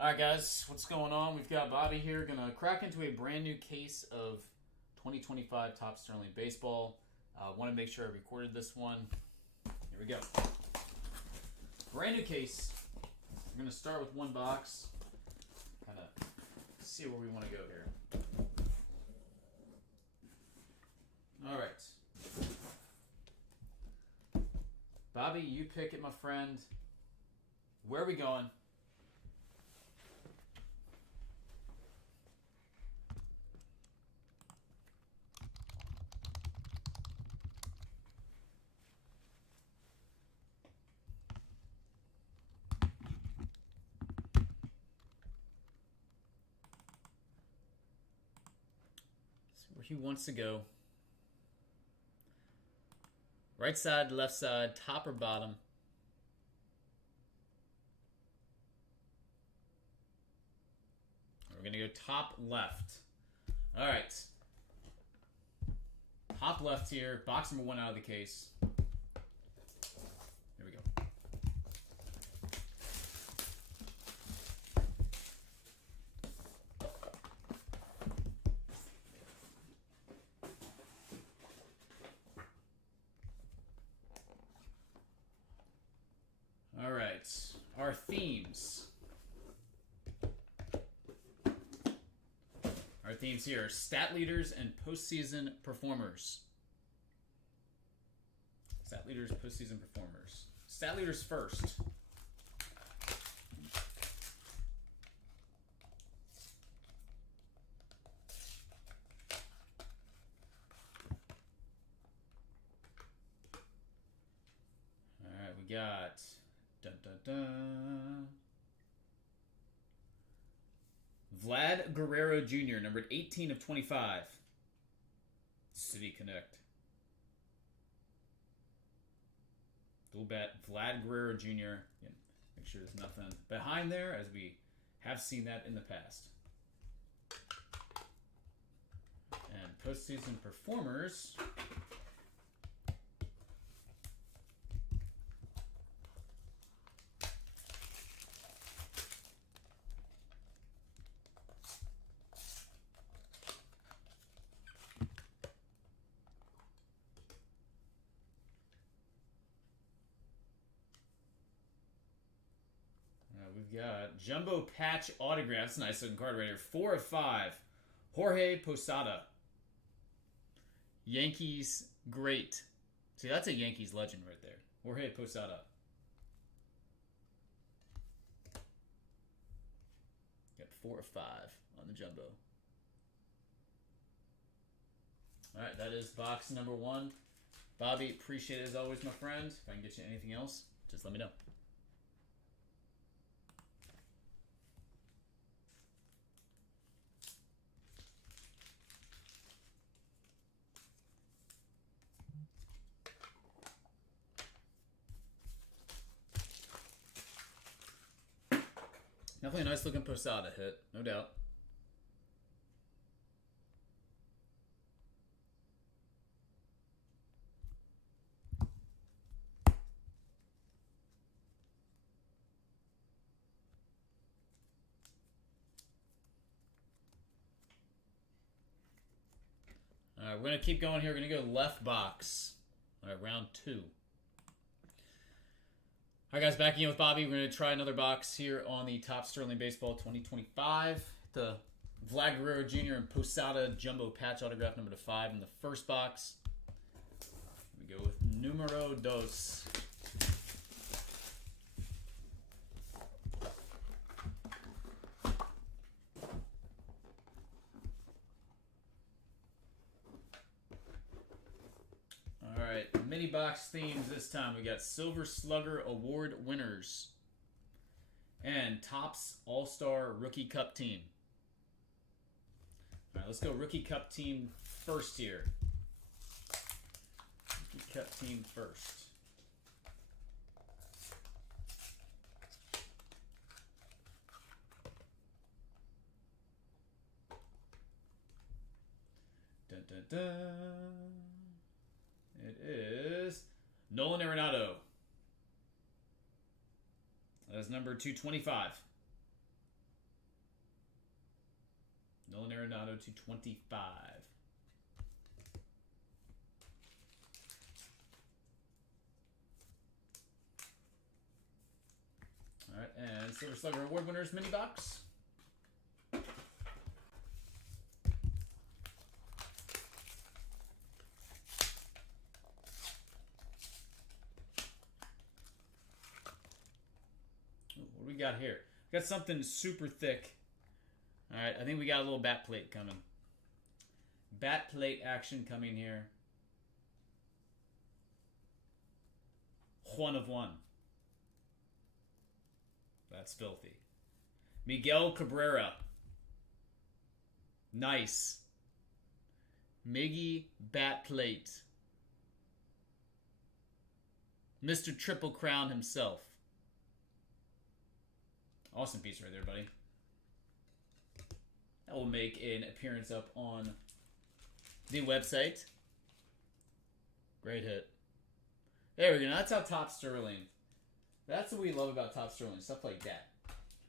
Alright guys, what's going on? We've got Bobby here, gonna crack into a brand new case of 2025 Top Sterling Baseball. Want to make sure I recorded this one. Here we go. Brand new case. We're gonna start with one box. Kind of see where we want to go here. Alright. Bobby, you pick it, my friend. Where are we going? Where he wants to go. Right side, left side, top or bottom. We're going to go top left. All right. Top left here. Box number 1 out of the case. Here we go. All right. Our themes. Our themes here are stat leaders and postseason performers. Stat leaders, postseason performers. Stat leaders first. All right, we got dun dun dun. Vlad Guerrero Jr., numbered 18 of 25. City Connect. Dual bat, Vlad Guerrero Jr. Again, make sure there's nothing behind there, as we have seen that in the past. And postseason performers. We've got Jumbo Patch Autographs. Nice looking card right here. 4 of 5. Jorge Posada. Yankees great. See, that's a Yankees legend right there. Jorge Posada. Got 4 of 5 on the Jumbo. Alright, that is box number 1. Bobby, appreciate it as always, my friend. If I can get you anything else, just let me know. Definitely a nice looking Posada hit, no doubt. All right, we're going to keep going here. We're going to go left box. All right, round 2. All right, guys, back in with Bobby. We're going to try another box here on the Top Sterling Baseball 2025. The Vlad Guerrero Jr. and Posada Jumbo Patch Autograph number 5 in the first box. We go with numero dos. Mini box themes this time. We got Silver Slugger Award winners and Topps All-Star Rookie Cup team. All right, let's go Rookie Cup team first here. Rookie Cup team first. Dun, dun, dun. It is Nolan Arenado. That's number 225. Nolan Arenado 225. All right, and Silver Slugger Award winners mini box. Got here. Got something super thick. All right, I think we got a little bat plate coming. Bat plate action coming here. 1 of 1. That's filthy. Miguel Cabrera. Nice. Miggy bat plate. Mr. Triple Crown himself. Awesome piece right there, buddy. That will make an appearance up on the website. Great hit. There we go. Now that's how Top Sterling. That's what we love about Top Sterling. Stuff like that.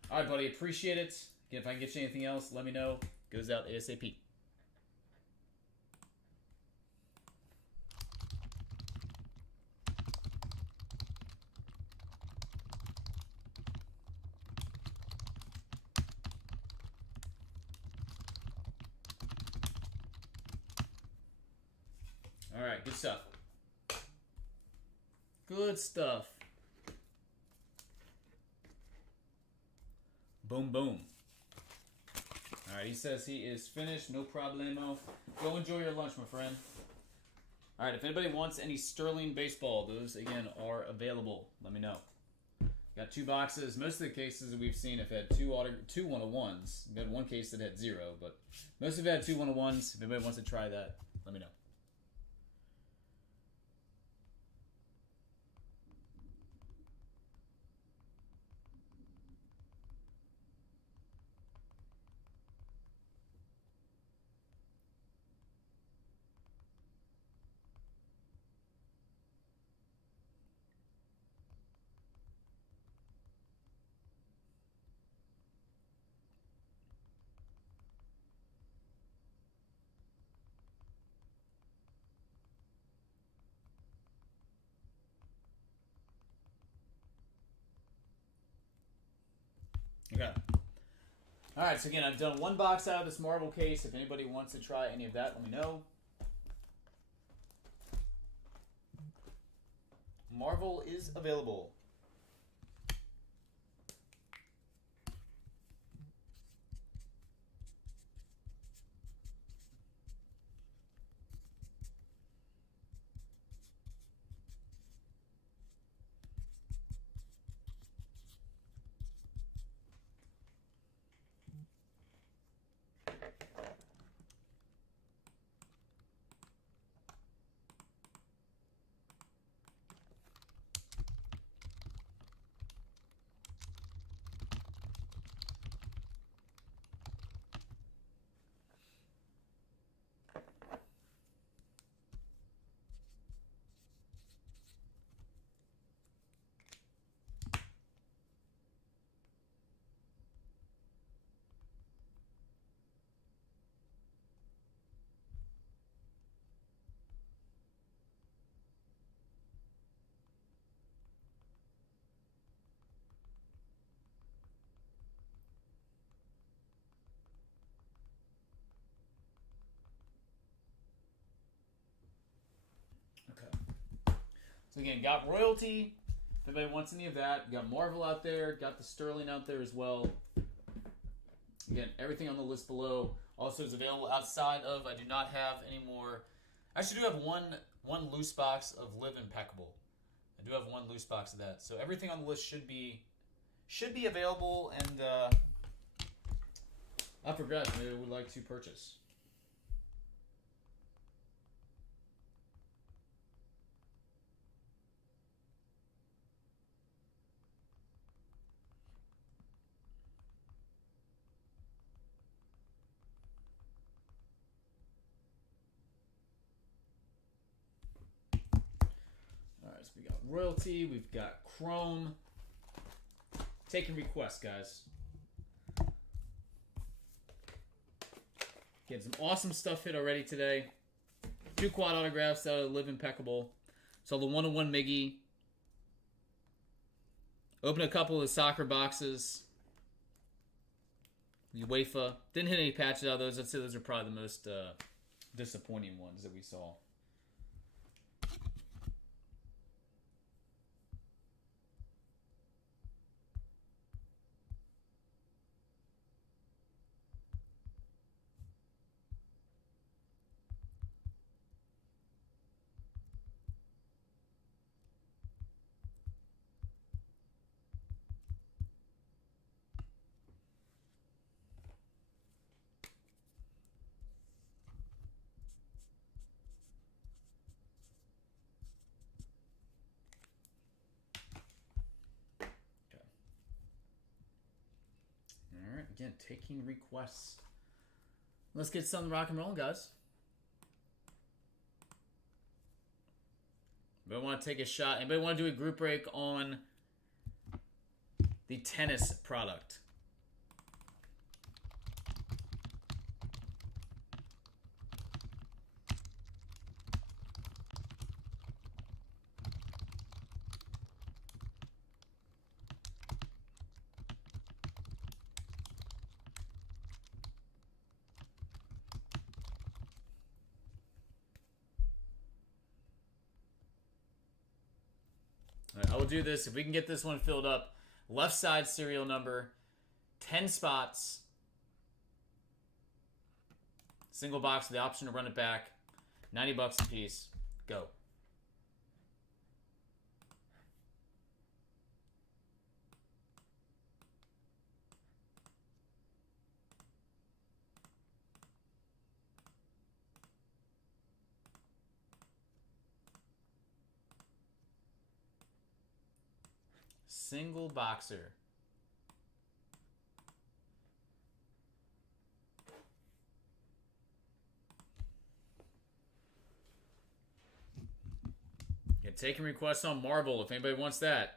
All right, buddy. Appreciate it. Again, if I can get you anything else, let me know. Goes out ASAP. All right, good stuff. Good stuff. Boom, boom. All right, he says he is finished. No problemo. Go enjoy your lunch, my friend. All right, if anybody wants any Sterling baseball, those, again, are available. Let me know. Got 2 boxes. Most of the cases we've seen have had two 101s. We've had one case that had 0, but most have had 2 101s. If anybody wants to try that, let me know. Okay. Alright, so again, I've done 1 box out of this Marvel case. If anybody wants to try any of that, let me know. Marvel is available. So again, got Royalty. If anybody wants any of that, got Marvel out there, got the Sterling out there as well. Again, everything on the list below also is available outside of. I do not have any more. I actually do have one loose box of Live Impeccable. I do have 1 loose box of that. So everything on the list should be available, and I forgot. Maybe would like to purchase. Alright, so we got Royalty, we've got Chrome. Taking requests, guys. Getting some awesome stuff hit already today. 2 quad autographs out of Live Impeccable. So the 101 Miggy. Open a couple of the soccer boxes. UEFA. Didn't hit any patches out of those. I'd say those are probably the most disappointing ones that we saw. Again, taking requests. Let's get some rock and roll, guys. Anybody want to take a shot? Anybody want to do a group break on the tennis product? I will do this. If we can get this one filled up, left side serial number, 10 spots, single box with the option to run it back, $90 a piece. Go. single boxer. Yeah, taking requests on Marvel if anybody wants that.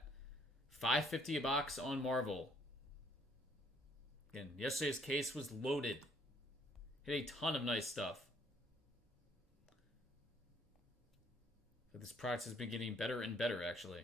$5.50 a box on Marvel. Again, yesterday's case was loaded. Hit a ton of nice stuff. But this product has been getting better and better, actually.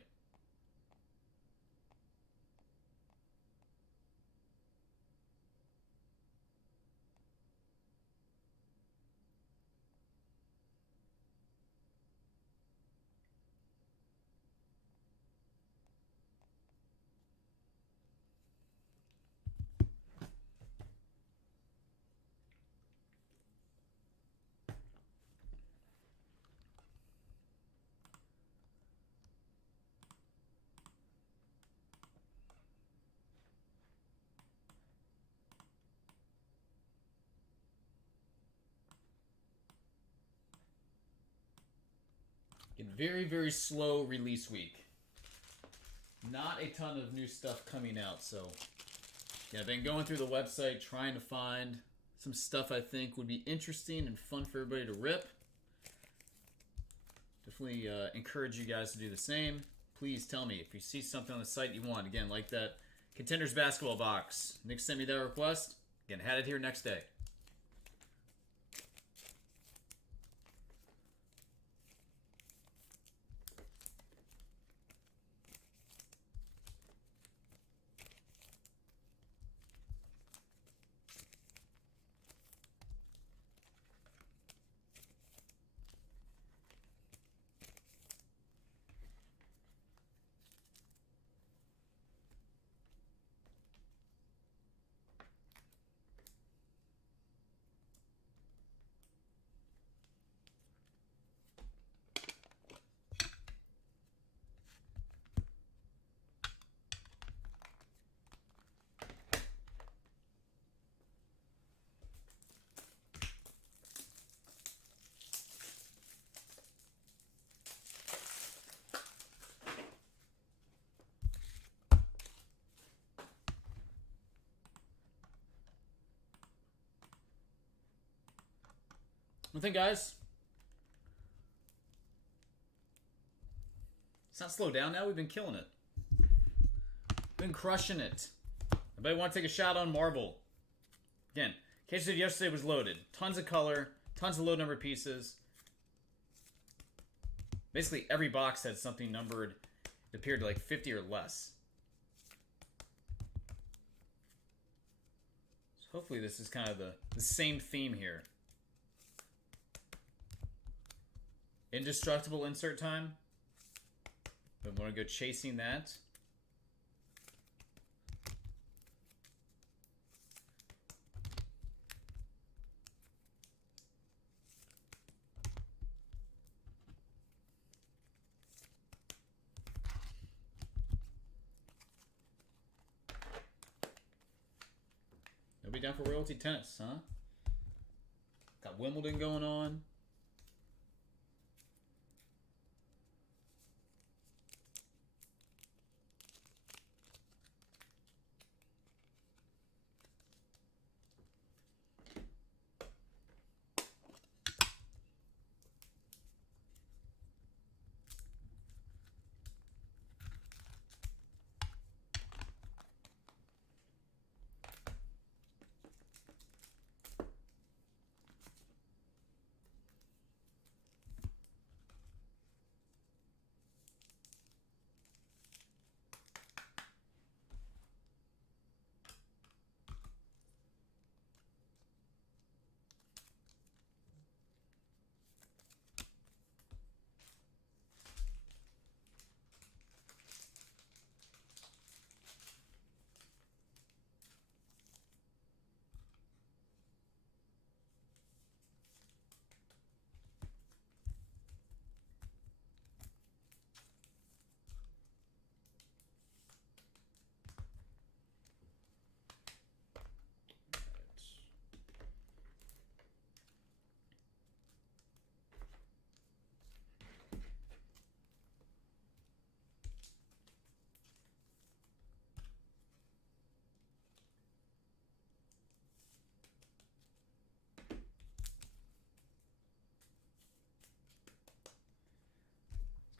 Very, very slow release week. Not a ton of new stuff coming out, so yeah, I've been going through the website trying to find some stuff I think would be interesting and fun for everybody to rip. Definitely encourage you guys to do the same. Please tell me if you see something on the site you want. Again, like that Contenders basketball box. Nick sent me that request. Again, had it here next day. One thing, guys. It's not slowed down now. We've been killing it. Been crushing it. Anybody want to take a shot on Marvel? Again, case of yesterday was loaded. Tons of color. Tons of low number pieces. Basically, every box had something numbered. It appeared like 50 or less. So hopefully this is kind of the same theme here. Indestructible insert time. But I want to go chasing that. Nobody down for royalty tennis, huh? Got Wimbledon going on.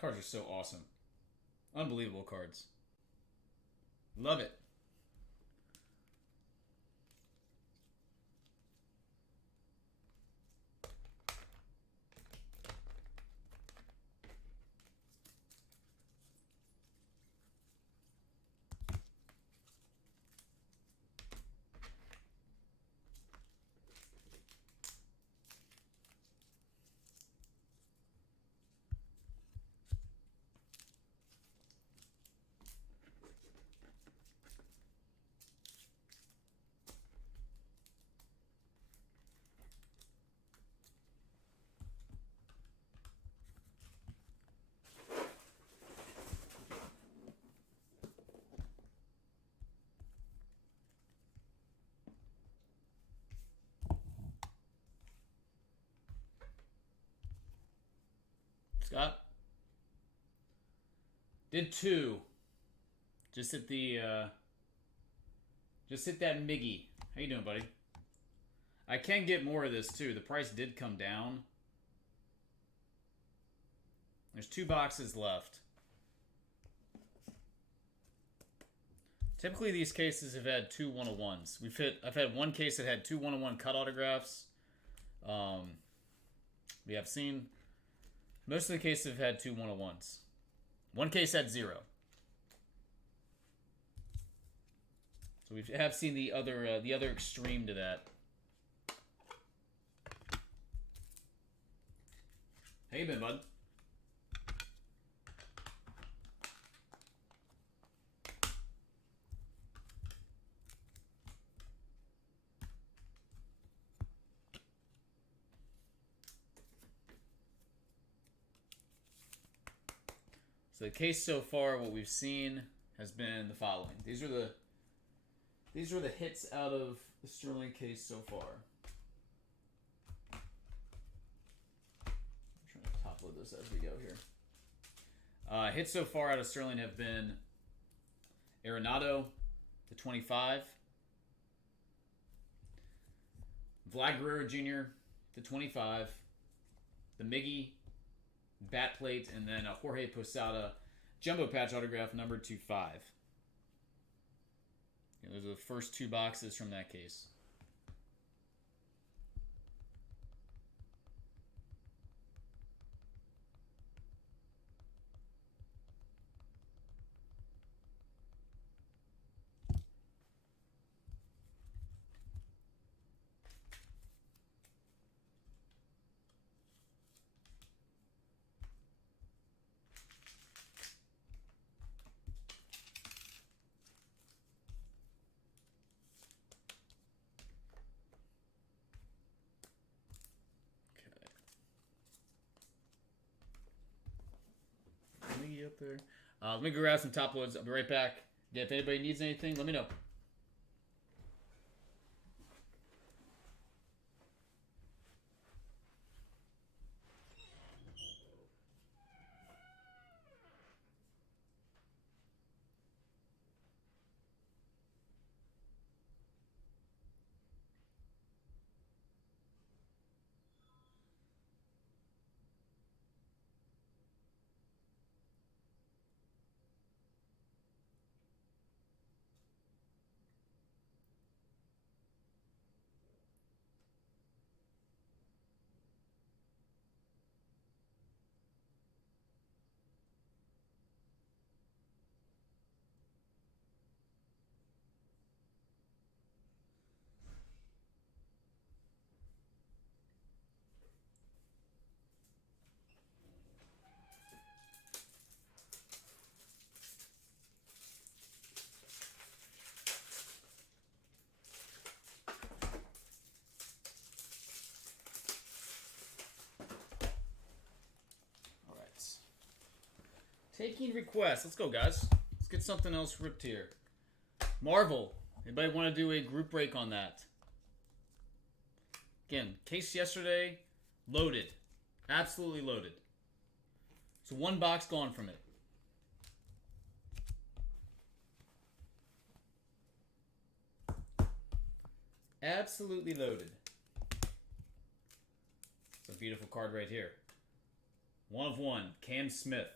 Cards are so awesome. Unbelievable cards. Love it. Scott? Did 2. Just hit the, just hit that Miggy. How you doing, buddy? I can get more of this, too. The price did come down. There's 2 boxes left. Typically, these cases have had 2 101s. I've had one case that had 2 101 cut autographs. We have seen most of the cases have had 2 101s. One case had 0. So we have seen the other extreme to that. How you been, bud? So the case so far, what we've seen has been the following. These are the hits out of the Sterling case so far. I'm trying to top load this as we go here. Hits so far out of Sterling have been Arenado, the 25. Vlad Guerrero Jr., the 25. The Miggy, bat plate, and then a Jorge Posada jumbo patch autograph numbered to 5. Those are the first 2 boxes from that case. Up there. Let me go grab some top loads. I'll be right back. Yeah, if anybody needs anything, let me know. Taking requests. Let's go, guys. Let's get something else ripped here. Marvel. Anybody want to do a group break on that? Again, case yesterday, loaded. Absolutely loaded. So 1 box gone from it. Absolutely loaded. It's a beautiful card right here. 1 of 1. Cam Smith.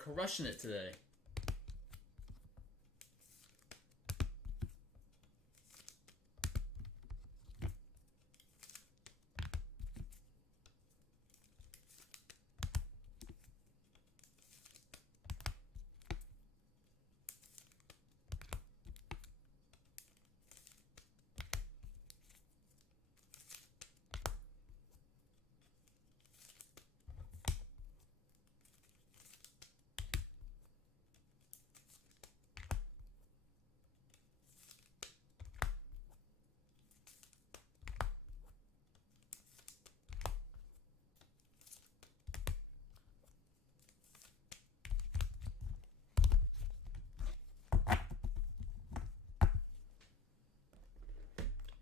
crushing it today.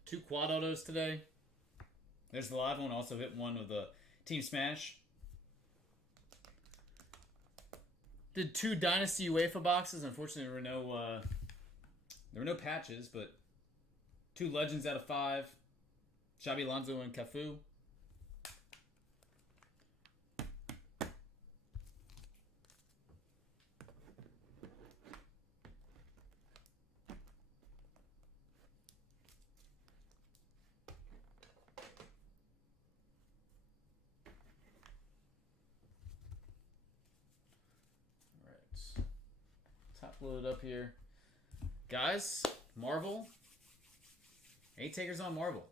Two quad autos today. There's the live one. Also hit one with a Team Smash. Did 2 Dynasty UEFA boxes. Unfortunately, there were no patches, but 2 Legends out of 5. Xabi Alonso and Cafu. Top load up here. Guys, Marvel. 8 takers on Marvel.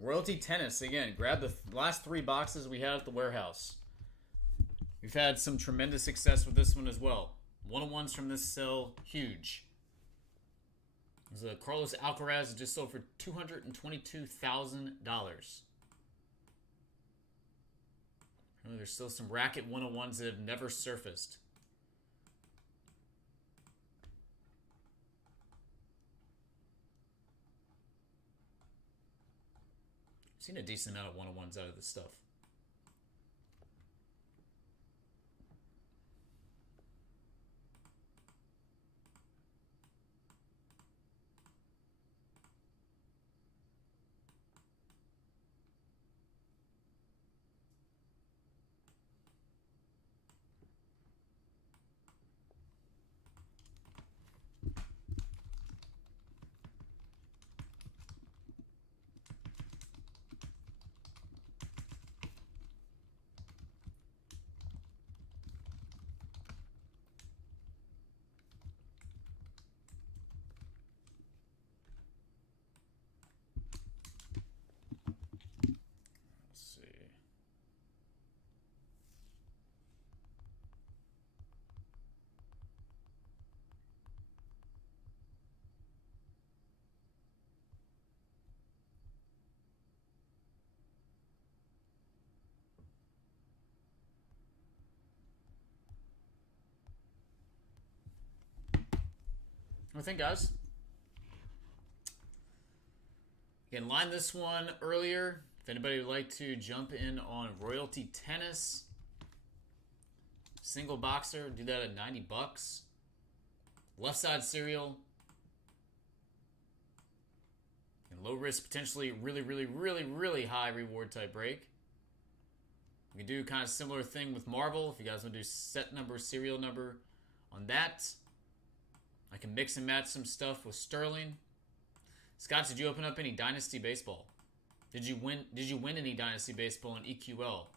Royalty Tennis. Again, grab the last 3 boxes we had at the warehouse. We've had some tremendous success with this one as well. 101s from this sell, huge. There's a Carlos Alcaraz just sold for $222,000. There's still some racket 101s that have never surfaced. I've seen a decent amount of 101s out of this stuff. What do you think, guys? Again, line this one earlier. If anybody would like to jump in on Royalty Tennis, single boxer, do that at $90. Left side serial. And low risk, potentially really high reward type break. We can do kind of similar thing with Marvel. If you guys want to do set number, serial number on that. I can mix and match some stuff with Sterling. Scott, did you open up any Dynasty Baseball? Did you win any Dynasty Baseball in EQL?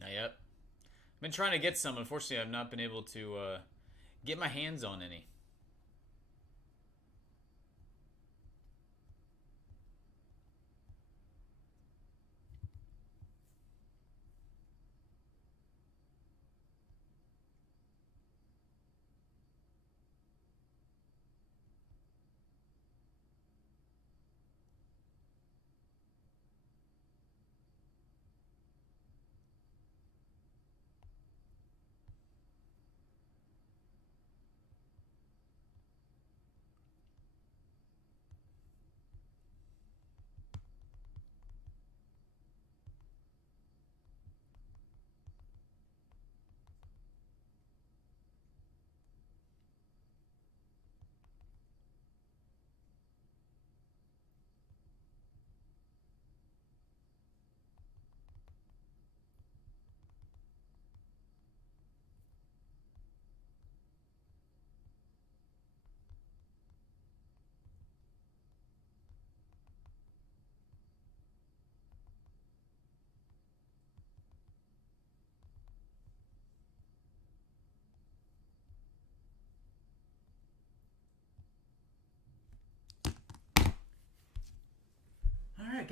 Not yet. I've been trying to get some. Unfortunately, I've not been able to get my hands on any.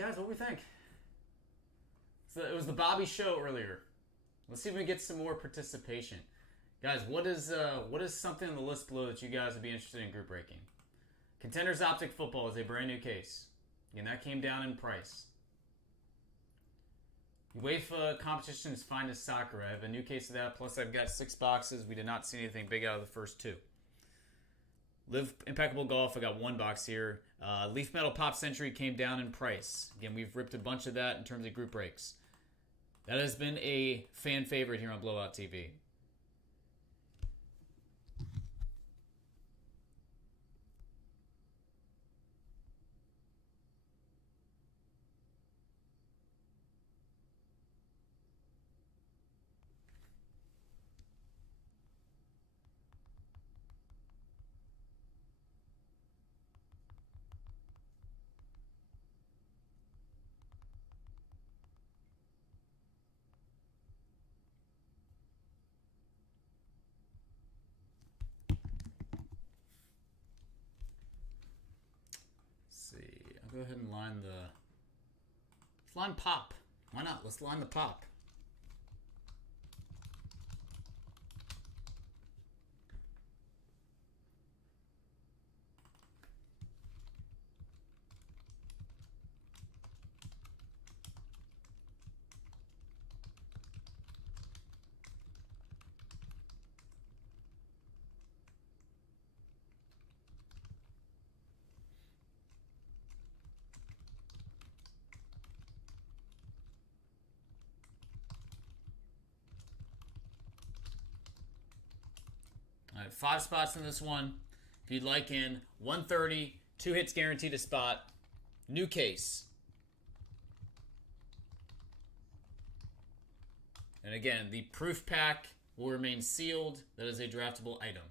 guys, what do we think? So it was the Bobby show earlier. Let's see if we can get some more participation. Guys, what is something on the list below that you guys would be interested in group breaking? Contenders Optic Football is a brand new case. And that came down in price. UEFA Competition's Finest Soccer. I have a new case of that. Plus, I've got 6 boxes. We did not see anything big out of the first 2. Live Impeccable Golf. I got 1 box here. Leaf Metal Pop Century came down in price. Again, we've ripped a bunch of that in terms of group breaks. That has been a fan favorite here on Blowout TV. I'll go ahead and line the... Let's line pop. Why not? Let's line the pop. All right, 5 spots in this one. If you'd like in, 130, 2 hits guaranteed a spot. New case. And again, the proof pack will remain sealed. That is a draftable item.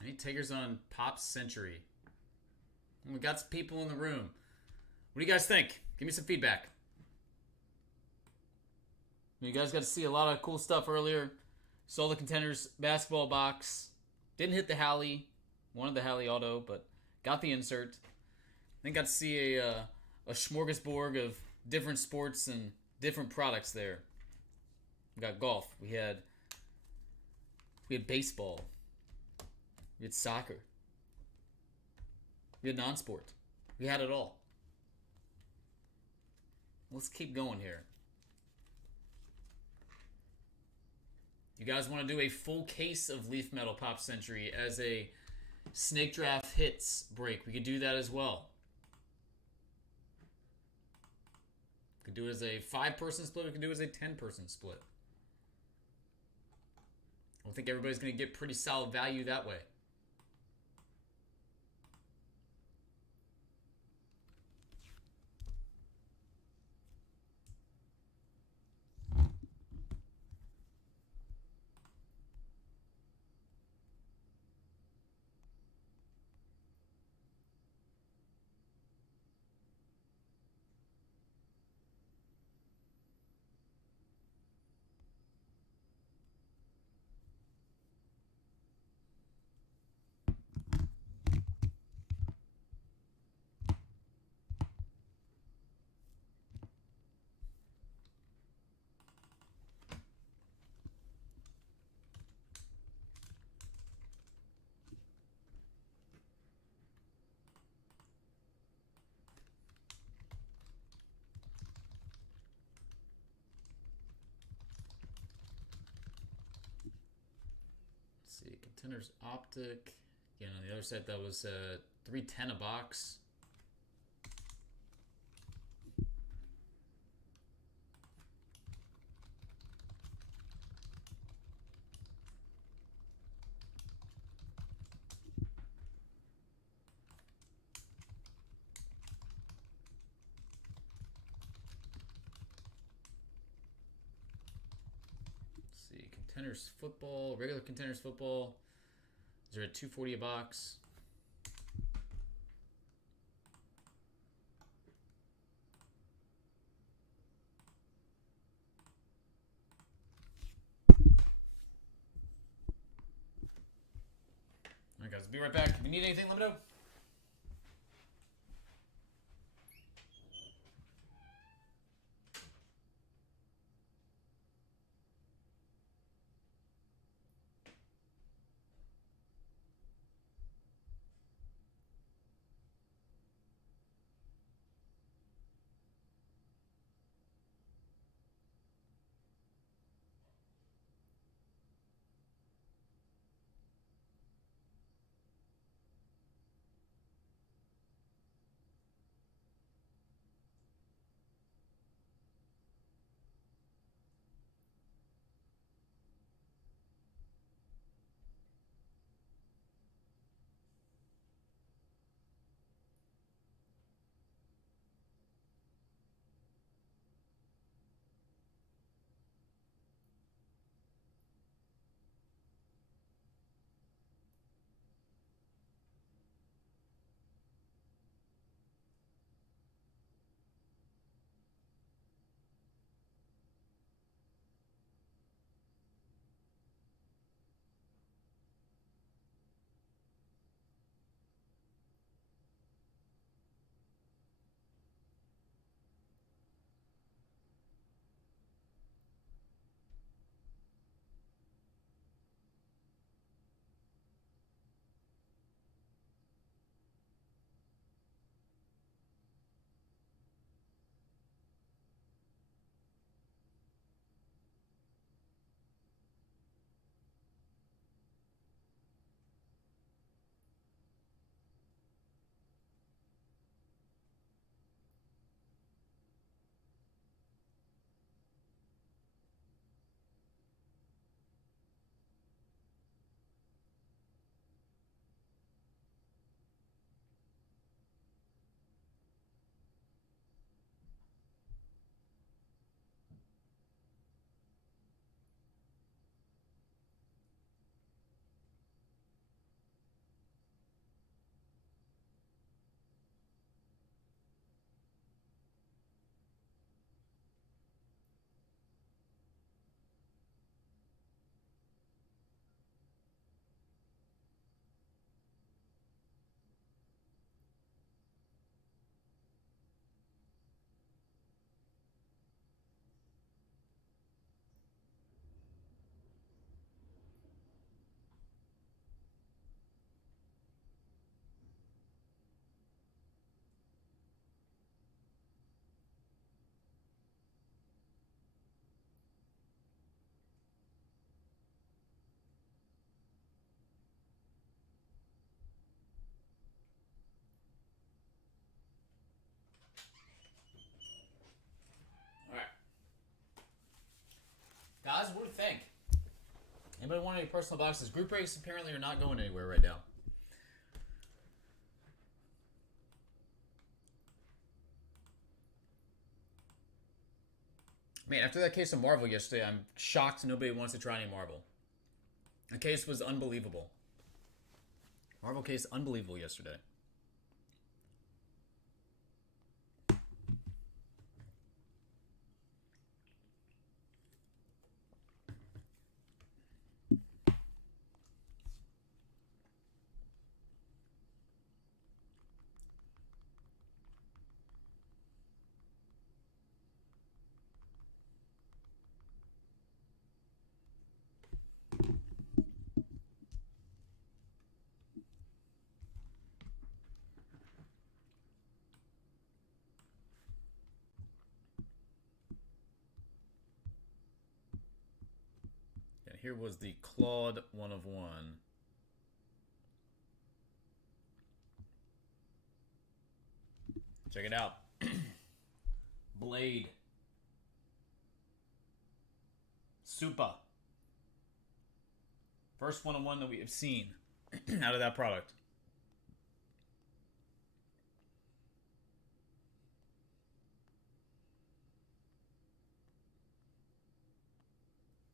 Any takers on Pop Century? We got some people in the room. What do you guys think? Give me some feedback. You guys got to see a lot of cool stuff earlier. Saw the Contenders basketball box. Didn't hit the Halley. Wanted the Halley auto, but got the insert. Then got to see a smorgasbord of different sports and different products there. We got golf. We had baseball. We had soccer. We had non-sport. We had it all. Let's keep going here. You guys want to do a full case of Leaf Metal Pop Century as a Snake Draft Hits break? We could do that as well. We could do it as a 5-person split. We could do it as a 10-person split. I think everybody's going to get pretty solid value that way. see, Contenders Optic. Again, on the other side, that was $3.10 a box. Contenders football, regular Contenders football. Is there a $2.40 a box? All right, guys, be right back. If you need anything, let me know. Guys, what do you think? Anybody want any personal boxes? Group breaks apparently are not going anywhere right now. Man, after that case of Marvel yesterday, I'm shocked nobody wants to try any Marvel. The case was unbelievable. Marvel case unbelievable yesterday. here was the Claude 1 of 1. Check it out. Blade. Super. First 1 of 1 that we have seen out of that product.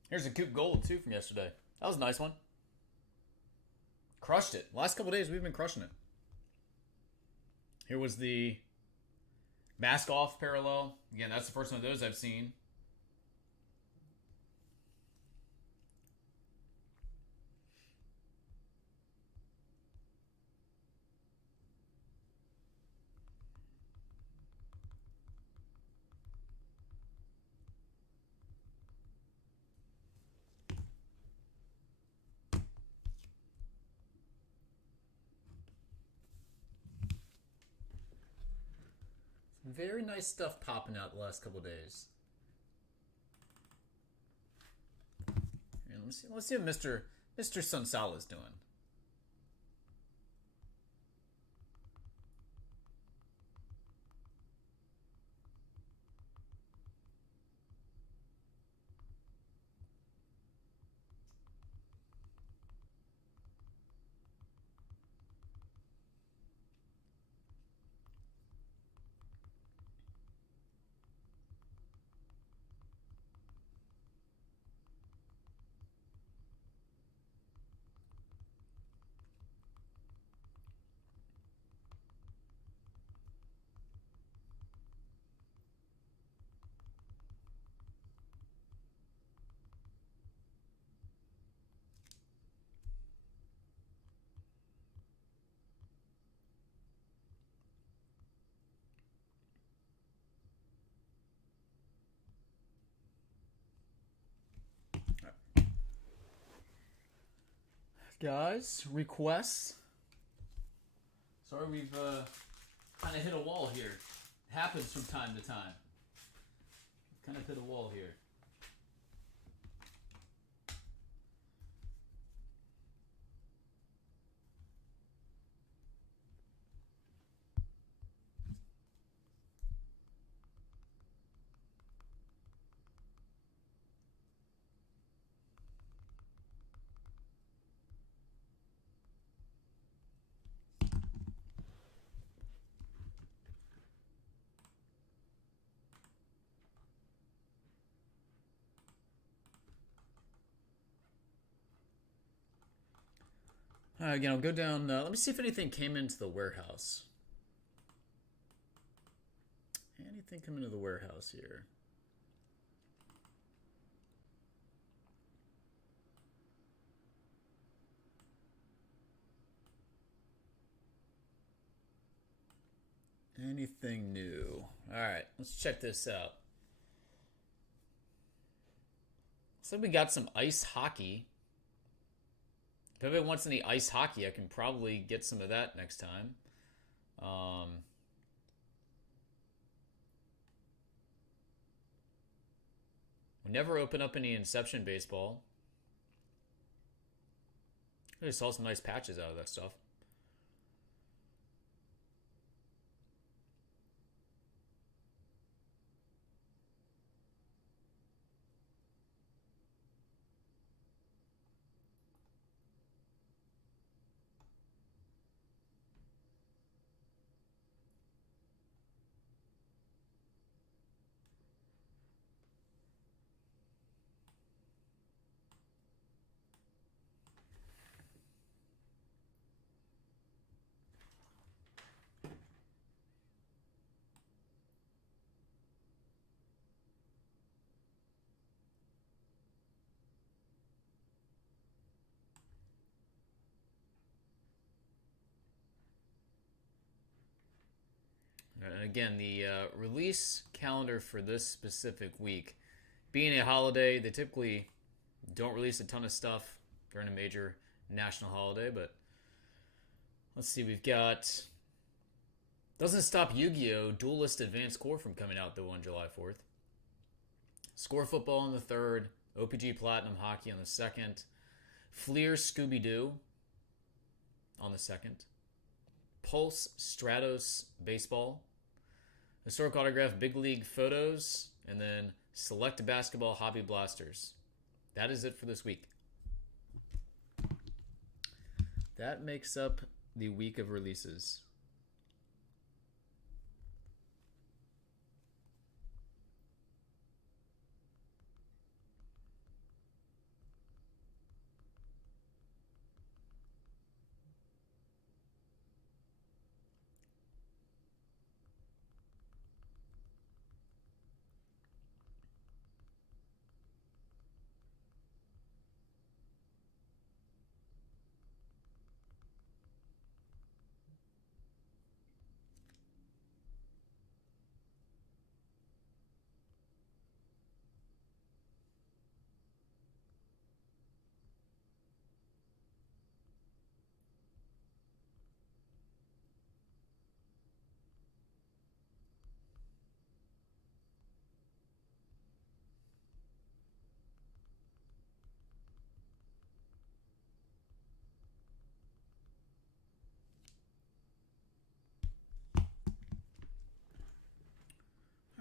Here's a Coop Gold, too, from yesterday. That was a nice one. Crushed it. Last couple days, we've been crushing it. Here was the Mask Off parallel. Again, that's the first one of those I've seen. Very nice stuff popping out the last couple days. And let's see what Mr. Sunsala is doing. Guys, requests. Sorry, we've kind of hit a wall here. It happens from time to time. Kind of hit a wall here. Again, I'll go down. Let me see if anything came into the warehouse. Anything come into the warehouse here? Anything new? All right, let's check this out. So we got some ice hockey. If anybody wants any ice hockey, I can probably get some of that next time. We never open up any Inception baseball. I just saw some nice patches out of that stuff. And again, the release calendar for this specific week, being a holiday, they typically don't release a ton of stuff during a major national holiday, but let's see, we've got... Doesn't stop Yu-Gi-Oh! Duelist Advanced Core from coming out though on July 4th. Score Football on the 3rd, OPG Platinum Hockey on the second. Fleer Scooby-Doo on the second. Pulse Stratos Baseball. Historic Autograph Big League Photos. And then Select Basketball Hobby Blasters. That is it for this week. That makes up the week of releases.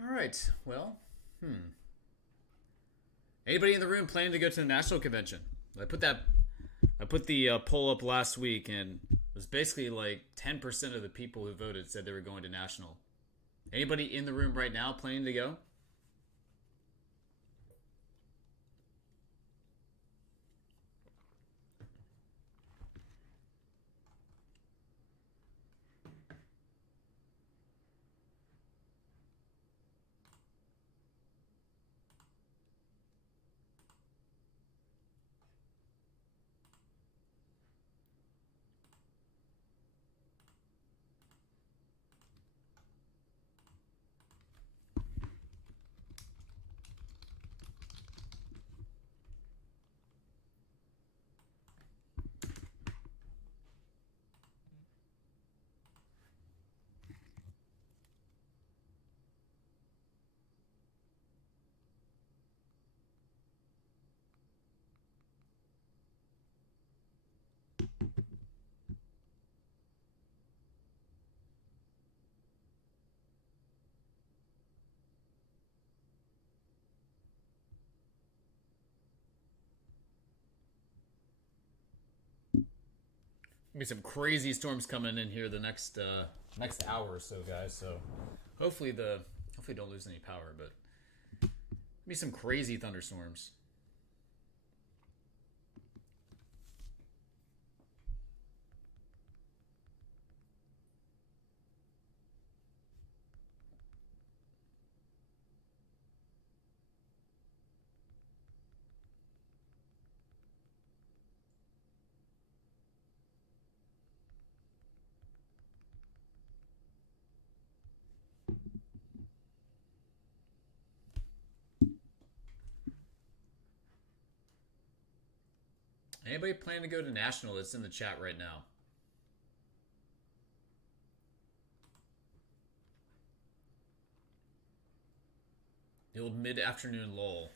All right. Well, anybody in the room planning to go to the national convention? I put the poll up last week, and it was basically like 10% of the people who voted said they were going to national. Anybody in the room right now planning to go? Be some crazy storms coming in here the next hour or so, guys. So hopefully don't lose any power, but be some crazy thunderstorms. Anybody planning to go to national that's in the chat right now? The old mid-afternoon lull.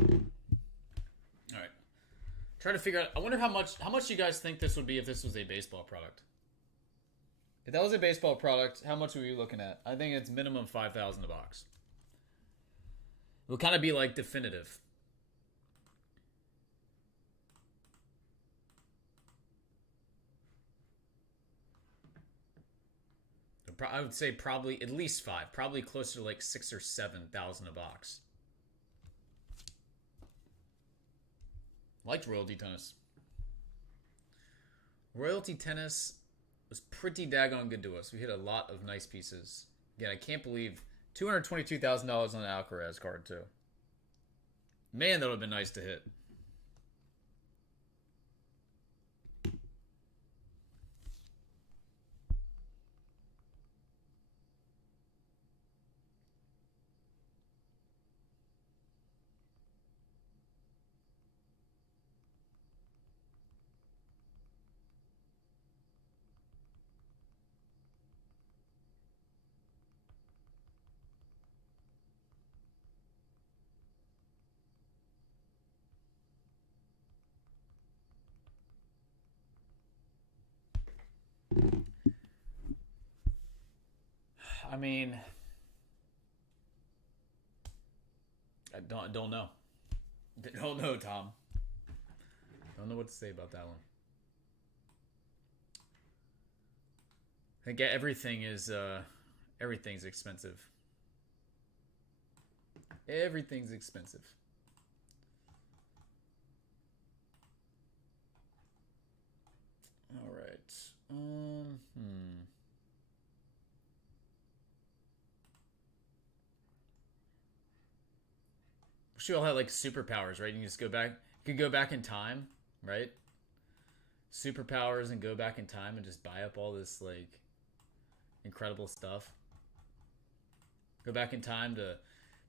All right. Trying to figure out. I wonder how much you guys think this would be if this was a baseball product. If that was a baseball product, how much were you looking at? I think it's minimum 5,000 a box. It would kind of be like definitive. I would say probably at least 5, probably closer to like 6,000 or 7,000 a box. Liked Royalty Tennis. Royalty Tennis was pretty daggone good to us. We hit a lot of nice pieces. Again, I can't believe $222,000 on an Alcaraz card too. Man, that would have been nice to hit. I mean, I don't know. Don't know, Tom. Don't know what to say about that one. I think everything's expensive. Everything's expensive. All right. We all had like superpowers, right? You can just go back. You could go back in time, right? Superpowers and go back in time and just buy up all this like incredible stuff. Go back in time to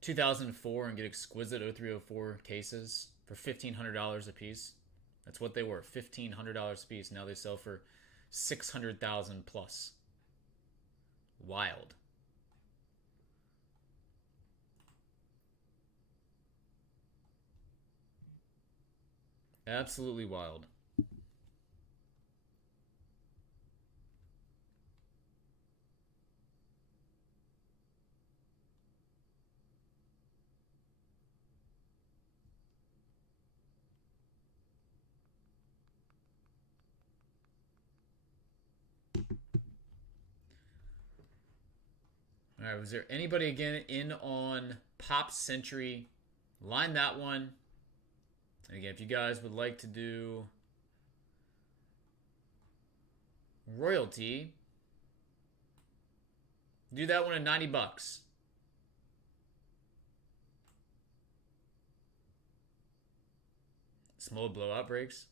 2004 and get exquisite 0304 cases for $1,500 a piece. That's what they were, $1,500 a piece. Now they sell for $600,000 plus. Wild. Absolutely wild. All right, was there anybody again in on Pop Century? Line that one. And again, if you guys would like to do royalty, do that one at $90. Small blowout breaks.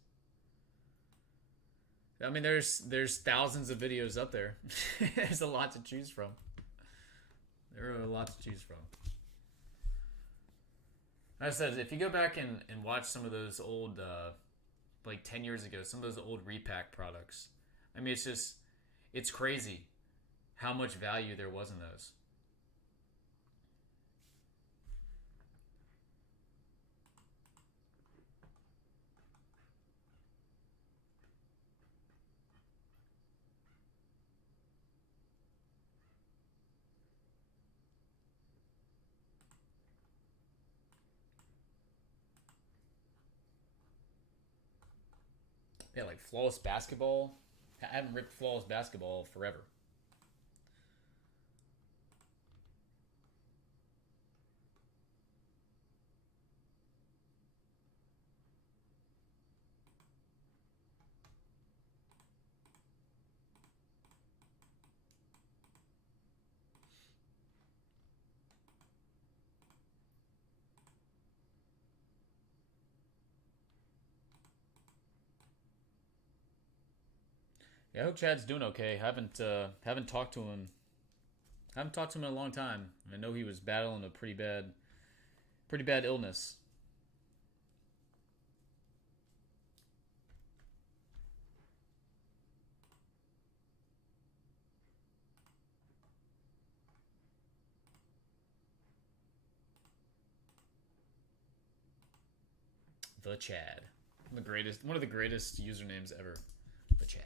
I mean, there's thousands of videos up there. There's a lot to choose from. There are a lot to choose from. As I said, if you go back and watch some of those old, like 10 years ago, some of those old repack products, I mean, it's crazy how much value there was in those. Yeah, like Flawless Basketball. I haven't ripped Flawless Basketball forever. Yeah, I hope Chad's doing okay. Haven't talked to him. Haven't talked to him in a long time. I know he was battling a pretty bad illness. The Chad. One of the greatest usernames ever. The Chad.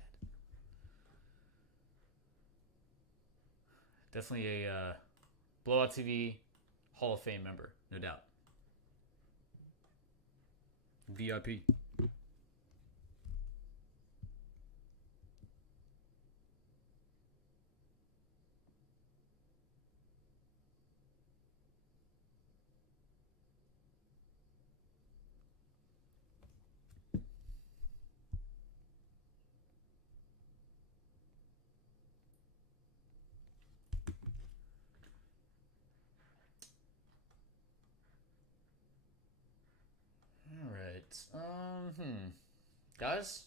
Definitely a Blowout TV Hall of Fame member, no doubt. VIP. Guys,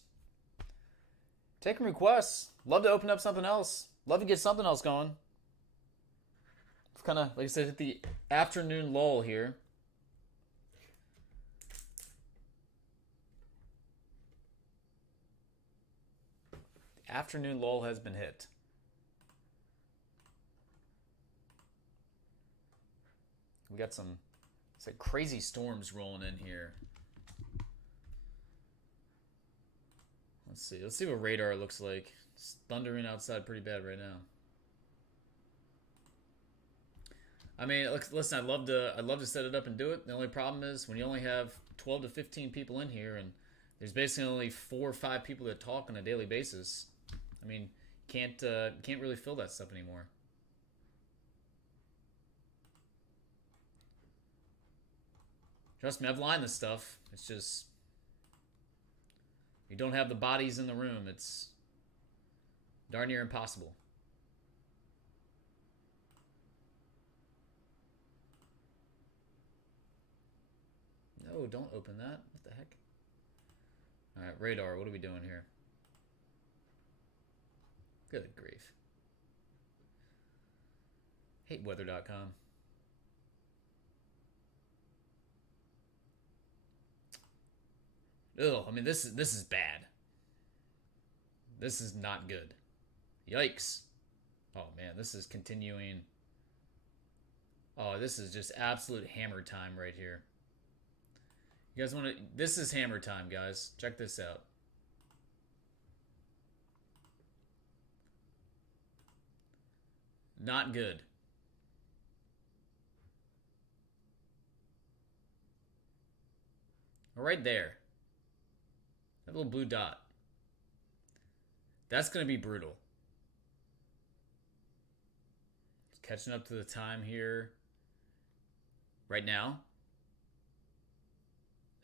taking requests. Love to open up something else. Love to get something else going. It's kind of, like I said, hit the afternoon lull here. The afternoon lull has been hit. We got some, it's like crazy storms rolling in here. Let's see what radar looks like. It's thundering outside pretty bad right now. I mean, listen, I'd love to set it up and do it. The only problem is when you only have 12 to 15 people in here, and there's basically only 4 or 5 people that talk on a daily basis. I mean, can't really fill that stuff anymore. Trust me, I've lined this stuff. It's just, you don't have the bodies in the room. It's darn near impossible. No, don't open that. What the heck? All right, radar. What are we doing here? Good grief. Hateweather.com. Ugh, I mean, this is bad. This is not good. Yikes. Oh, man, this is continuing. Oh, this is just absolute hammer time right here. You guys want to... This is hammer time, guys. Check this out. Not good. Right there. That little blue dot. That's going to be brutal. Catching up to the time here. Right now.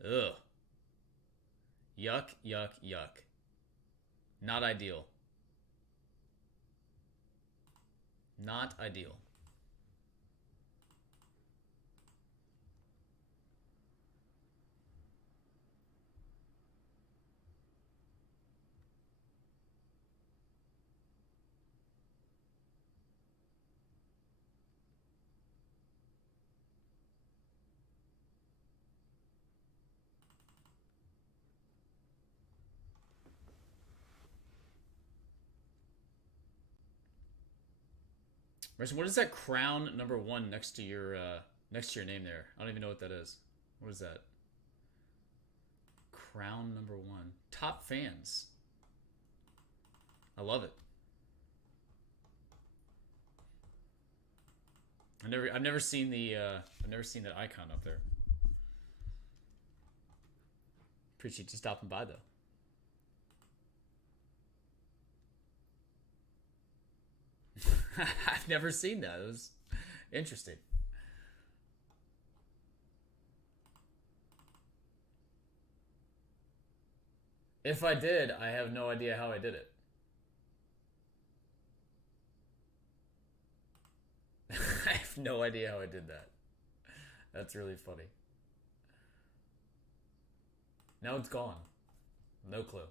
Ugh. Yuck, yuck, yuck. Not ideal. Not ideal. What is that crown #1 next to your name there? I don't even know what that is. What is that? Crown #1. Top fans. I love it. I've never seen that icon up there. Appreciate you stopping by though. I've never seen that. It was interesting. If I did, I have no idea how I did it. I have no idea how I did that. That's really funny. Now it's gone. No clue.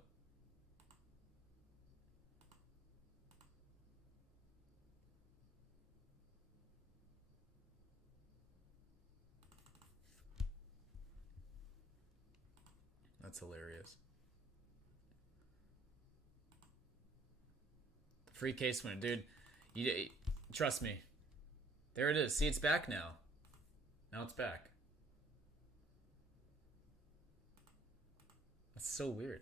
That's hilarious. The free case winner, dude. You trust me. There it is. See, it's back now. Now it's back. That's so weird.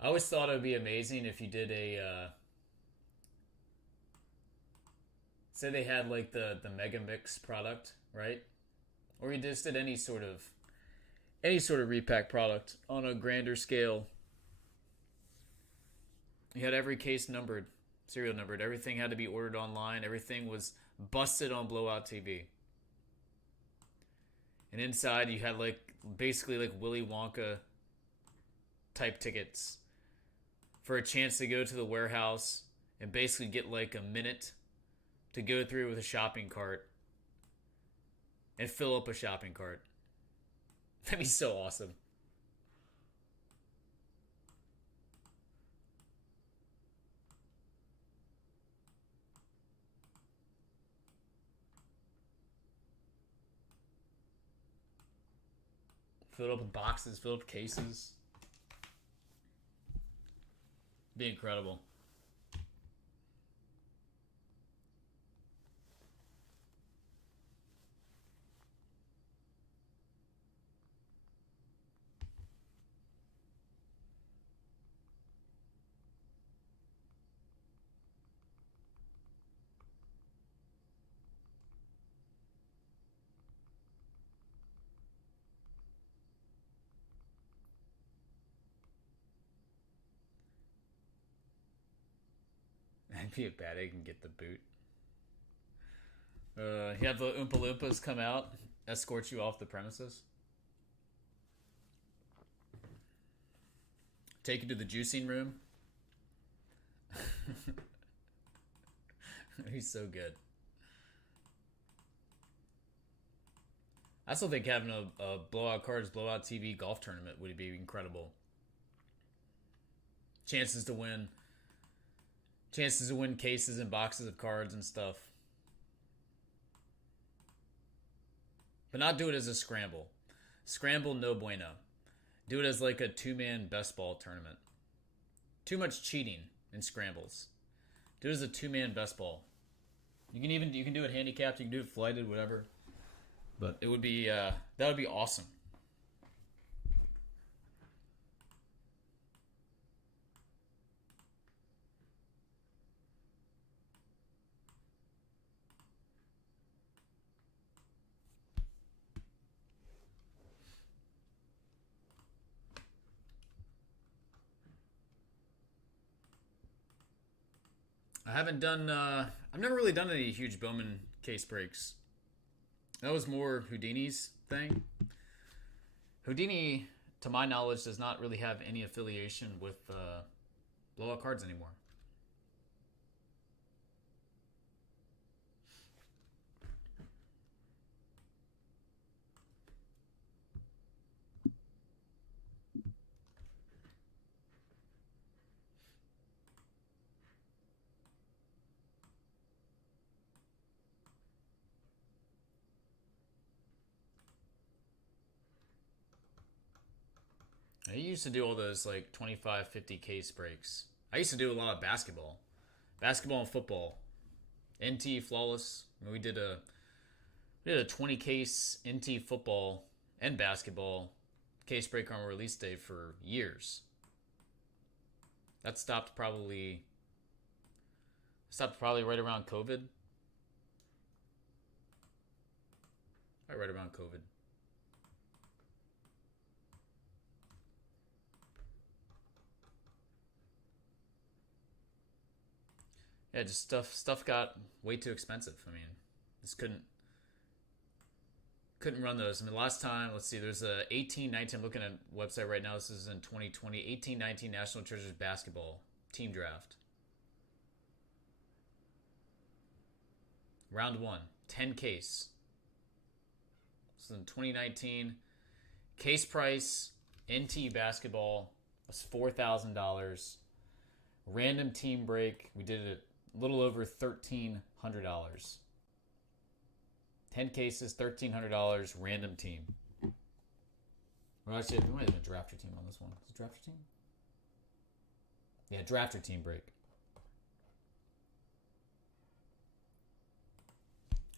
I always thought it would be amazing if you did a say they had like the Mega Mix product, right? Or you just did any sort of repack product on a grander scale. You had every case numbered, serial numbered. Everything had to be ordered online. Everything was busted on Blowout TV. And inside you had like basically like Willy Wonka type tickets for a chance to go to the warehouse and basically get like a minute to go through with a shopping cart and fill up a shopping cart. That'd be so awesome. Fill up with boxes, fill up cases. Be incredible. I'd be a bad egg and get the boot. You have the Oompa Loompas come out, escort you off the premises, take you to the juicing room. He's so good. I still think having a Blowout Cards, Blowout TV golf tournament would be incredible. Chances to win cases and boxes of cards and stuff. But not do it as a scramble. Scramble, no bueno. Do it as like a two-man best ball tournament. Too much cheating in scrambles. Do it as a two-man best ball. You can do it handicapped, you can do it flighted, whatever. But it would be that would be awesome. I've never really done any huge Bowman case breaks. That was more Houdini's thing. Houdini, to my knowledge, does not really have any affiliation with Blowout Cards anymore. I used to do all those like 25, 50 case breaks. I used to do a lot of basketball and football. NT flawless. We did a 20 case NT football and basketball case break on release day for years. That stopped probably right around COVID. Right around COVID. Yeah, just stuff got way too expensive. I mean, just couldn't run those. I mean, last time, let's see, there's a 18-19. I'm looking at website right now. This is in 2020. 18-19 National Treasures basketball team draft. Round 1, 10 case. This is in 2019. Case price, NT basketball was $4,000. Random team break, we did it a little over $1,300. 10 cases, $1,300, random team. Well, actually, we might have been a drafter team on this one. Is it drafter team? Yeah, drafter team break.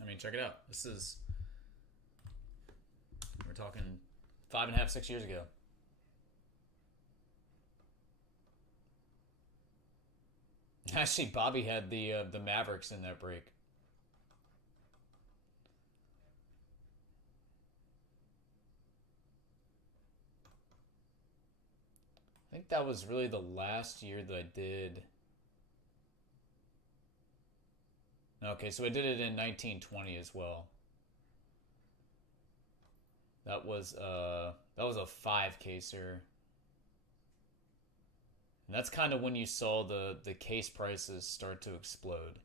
I mean, check it out. We're talking 5.5, 6 years ago. Actually, Bobby had the Mavericks in that break. I think that was really the last year that I did. Okay, so I did it in 1920 as well. That was a 5-caser. And that's kind of when you saw the case prices start to explode.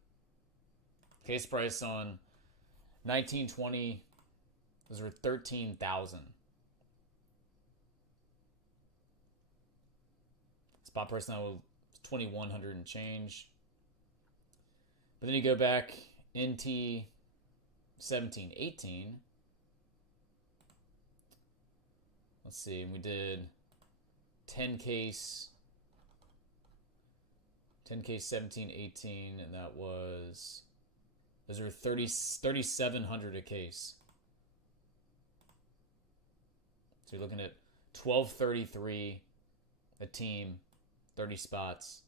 Case price on 1920, those were 13,000. Spot price now is 2,100 and change. But then you go back into 17, 18. Let's see, we did 10 case 17, 18, and that was, those were 3,700 a case. So you're looking at 1,233 a team, 30 spots.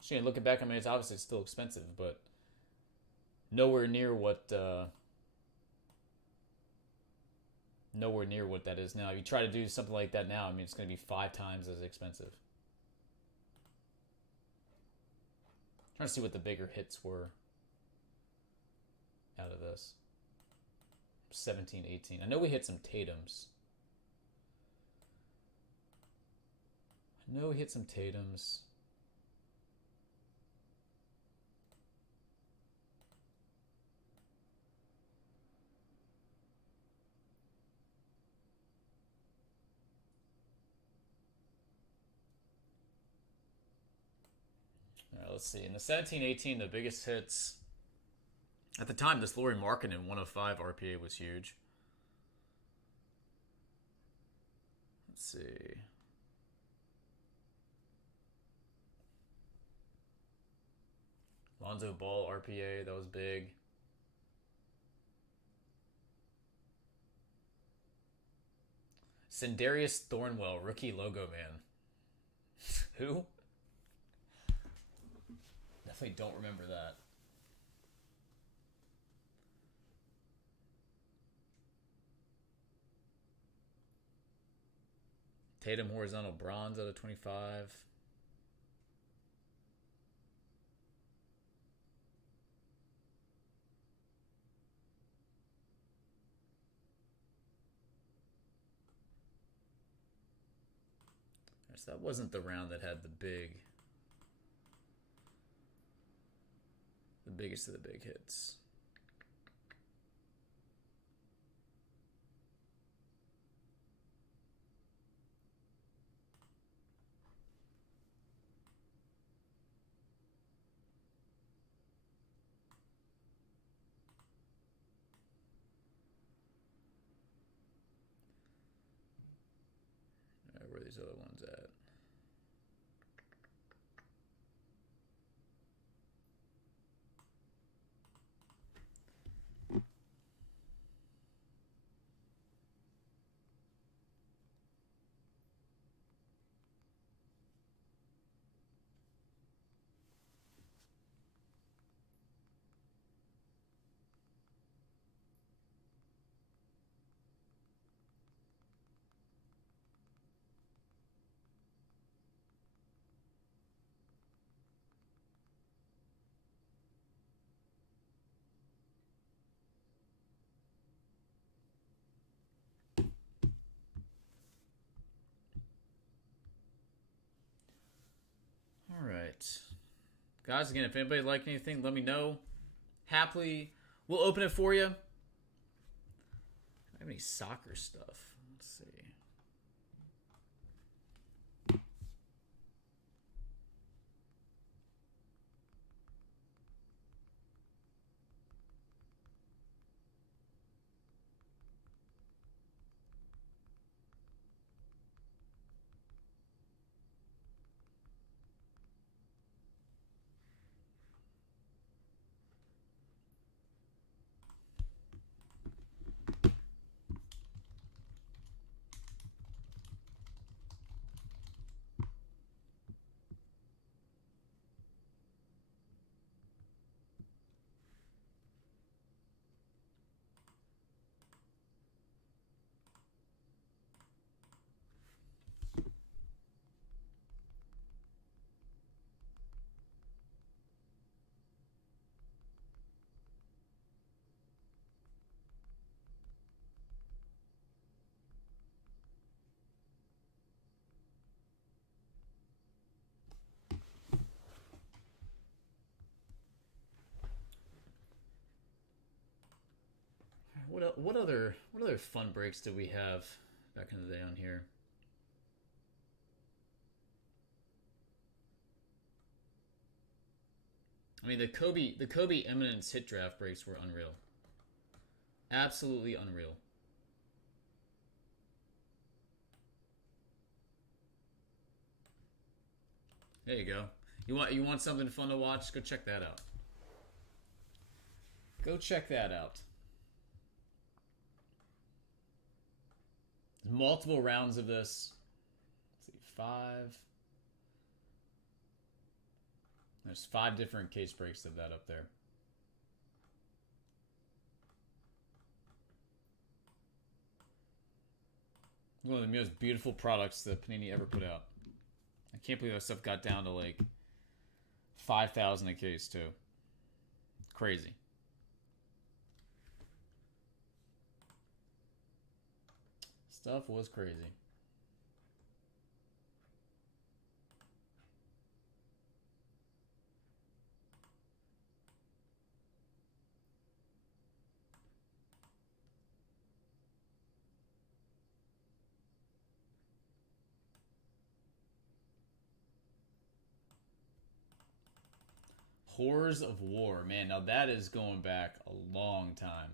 So looking back, I mean, it's obviously still expensive, but nowhere near what that is now. If you try to do something like that now, I mean, it's going to be 5 times as expensive. I'm trying to see what the bigger hits were out of this. 17, 18. I know we hit some Tatums. Let's see. In the 17-18, the biggest hits at the time, this Lauri Markkanen 105 RPA was huge. Let's see. Lonzo Ball RPA, that was big. Sindarius Thornwell, rookie logo man. Who? Definitely don't remember that. Tatum horizontal bronze out of 25. So that wasn't the round that had the biggest of the big hits. All right, where are these other ones at? All right. Guys, again, if anybody like anything, let me know. Happily, we'll open it for you. I don't have any soccer stuff. Let's see. what other fun breaks did we have back in the day on here? I mean, the Kobe Eminence hit draft breaks were unreal. Absolutely unreal. There you go. You want something fun to watch? Go check that out. Go check that out. There's multiple rounds of this. Let's see, 5. There's 5 different case breaks of that up there. One of the most beautiful products that Panini ever put out. I can't believe that stuff got down to like 5,000 a case too. Crazy. Stuff was crazy. Horrors of War. Man, now that is going back a long time.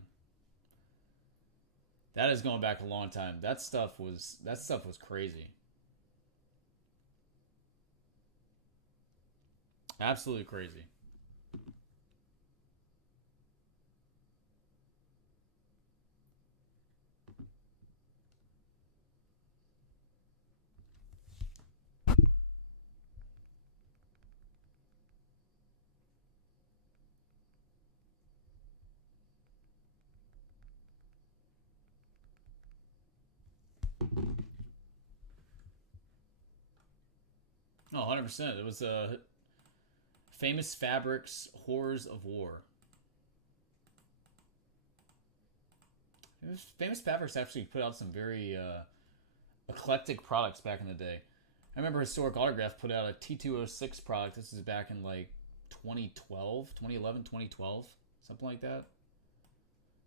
That is going back a long time. That stuff was crazy. Absolutely crazy. Oh, 100%. It was Famous Fabrics Horrors of War. Famous Fabrics actually put out some very eclectic products back in the day. I remember Historic Autograph put out a T206 product. This is back in like 2012, 2011, 2012, something like that.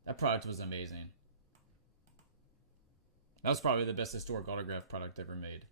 That product was amazing. That was probably the best Historic Autograph product ever made.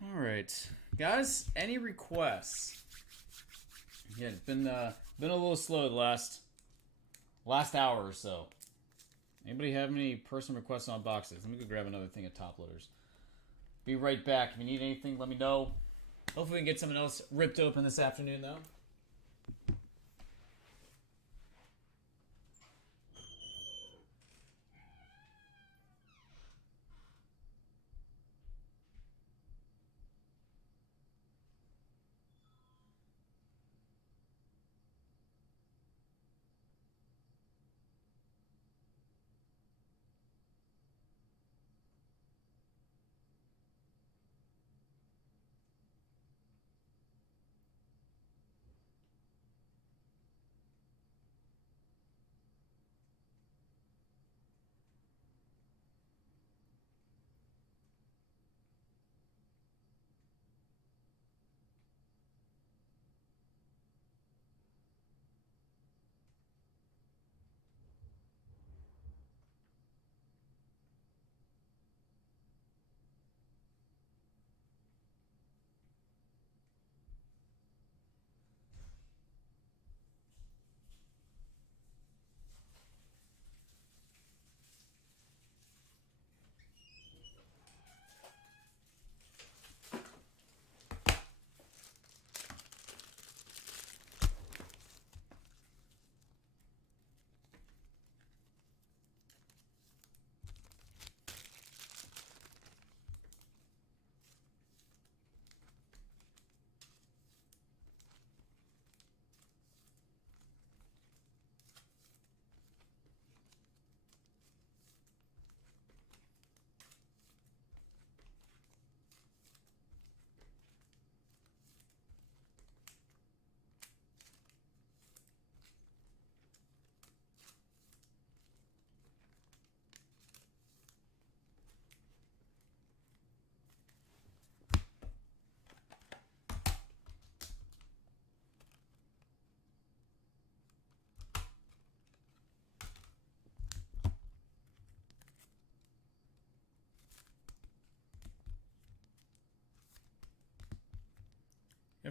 All right, guys. Any requests? Yeah, it's been a little slow the last hour or so. Anybody have any personal requests on boxes? Let me go grab another thing of top loaders. Be right back. If you need anything, let me know. Hopefully we can get something else ripped open this afternoon, though.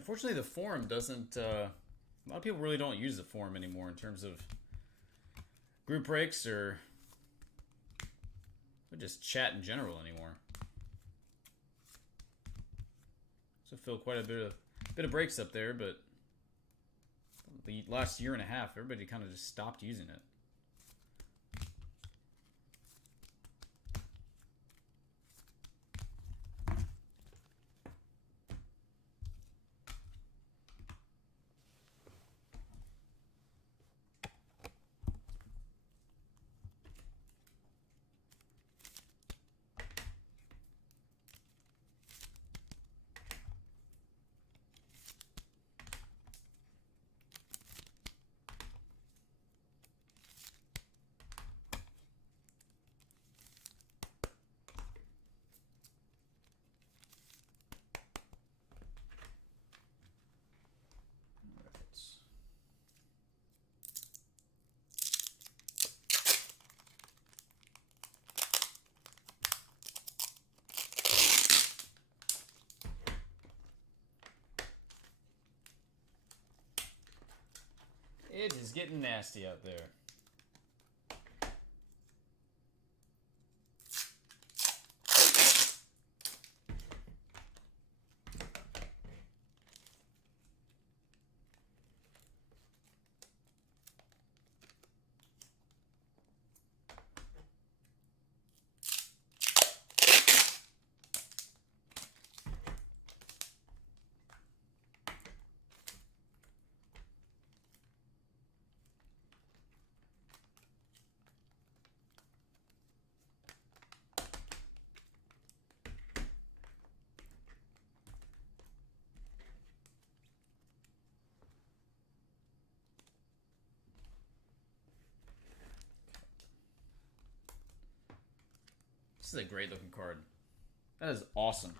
unfortunately, the forum doesn't. A lot of people really don't use the forum anymore in terms of group breaks or just chat in general anymore. So feel quite a bit of breaks up there, but the last year and a half, everybody kind of just stopped using it. It is getting nasty out there. This is a great looking card. That is awesome.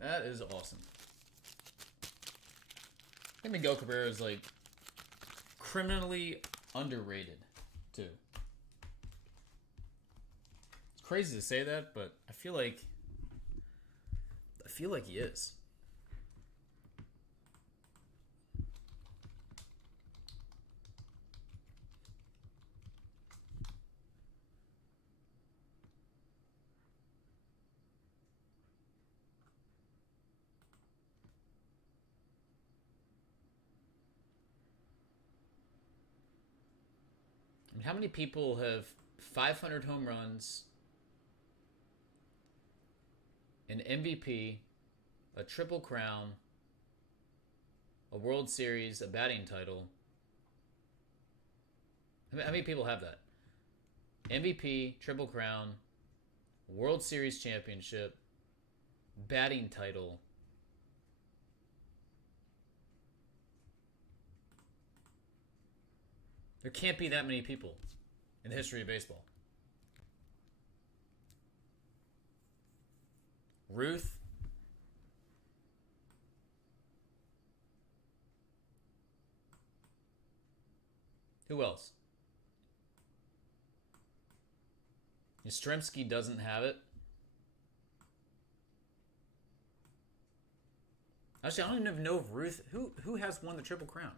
That is awesome. I think Miguel Cabrera is like criminally underrated too. It's crazy to say that, but I feel like he is. I mean, how many people have 500 home runs, an MVP, a Triple Crown, a World Series, a batting title? How many people have that? MVP, Triple Crown, World Series championship, batting title. There can't be that many people in the history of baseball. Ruth. Who else? Yastrzemski doesn't have it. Actually, I don't even know if Ruth... Who has won the Triple Crown?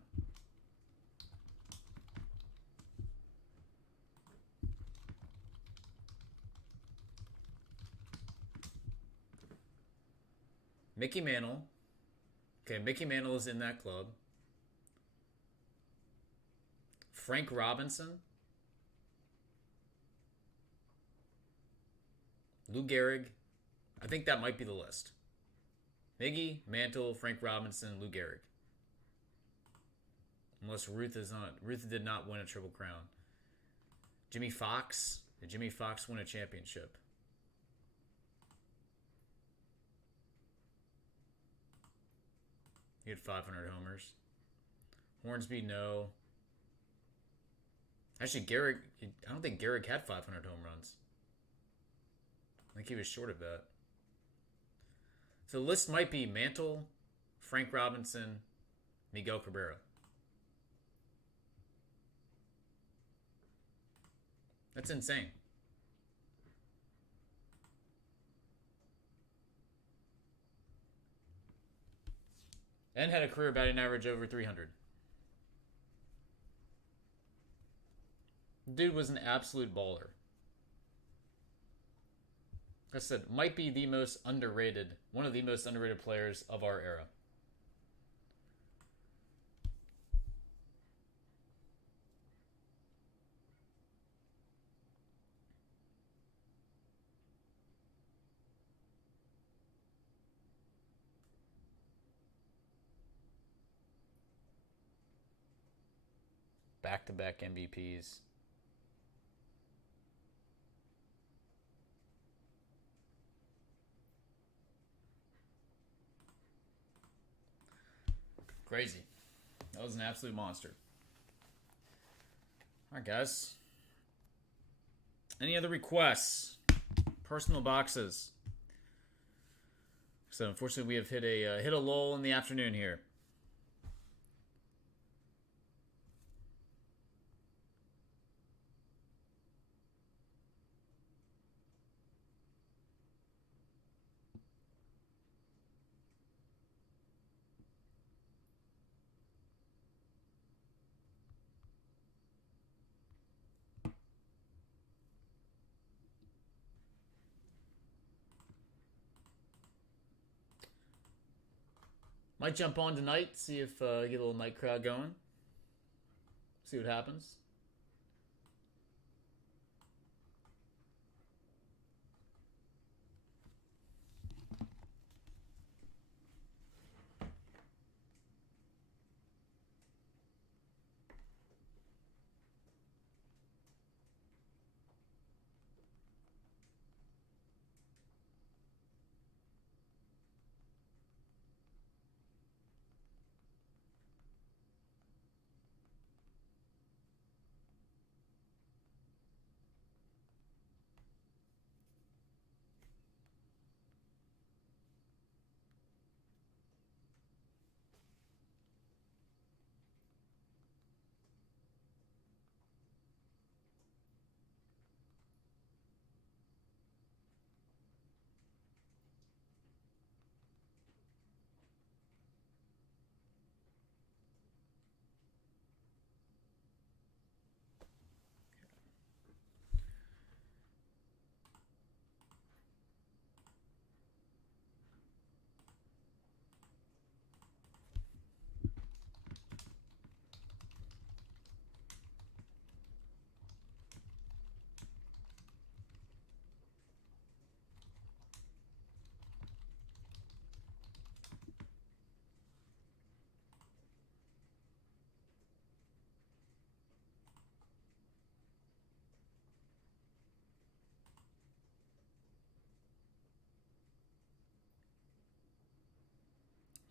Mickey Mantle. Okay, Mickey Mantle is in that club. Frank Robinson. Lou Gehrig. I think that might be the list. Miggy, Mantle, Frank Robinson, Lou Gehrig. Unless Ruth is not. Ruth did not win a Triple Crown. Jimmy Fox. Did Jimmy Fox win a championship? He had 500 homers. Hornsby, no. Actually, Gehrig, I don't think Gehrig had 500 home runs. I think he was short of that. So the list might be Mantle, Frank Robinson, Miguel Cabrera. That's insane. And had a career batting average over 300. Dude was an absolute baller. Like I said, might be the most underrated, one of the most underrated players of our era. Back-to-back MVPs. Crazy. That was an absolute monster. Alright, guys. Any other requests? Personal boxes. So unfortunately we have hit a lull in the afternoon here. Might jump on tonight, see if get a little night crowd going. See what happens.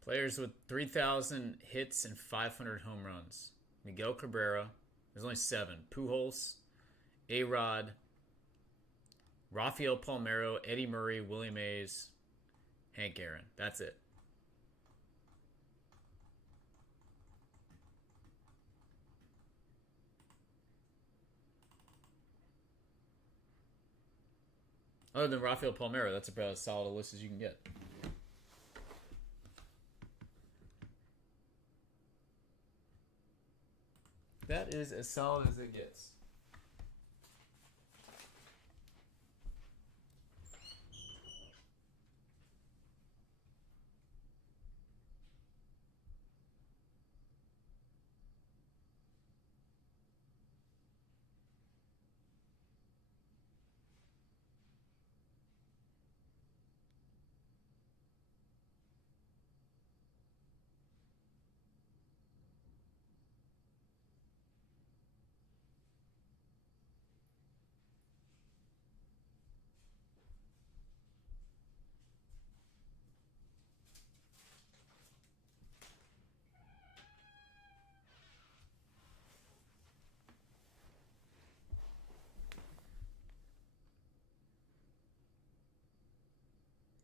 Players with 3,000 hits and 500 home runs. Miguel Cabrera. There's only 7. Pujols, A-Rod, Rafael Palmeiro, Eddie Murray, Willie Mays, Hank Aaron. That's it. Other than Rafael Palmeiro, that's about as solid a list as you can get. That is as solid as it gets.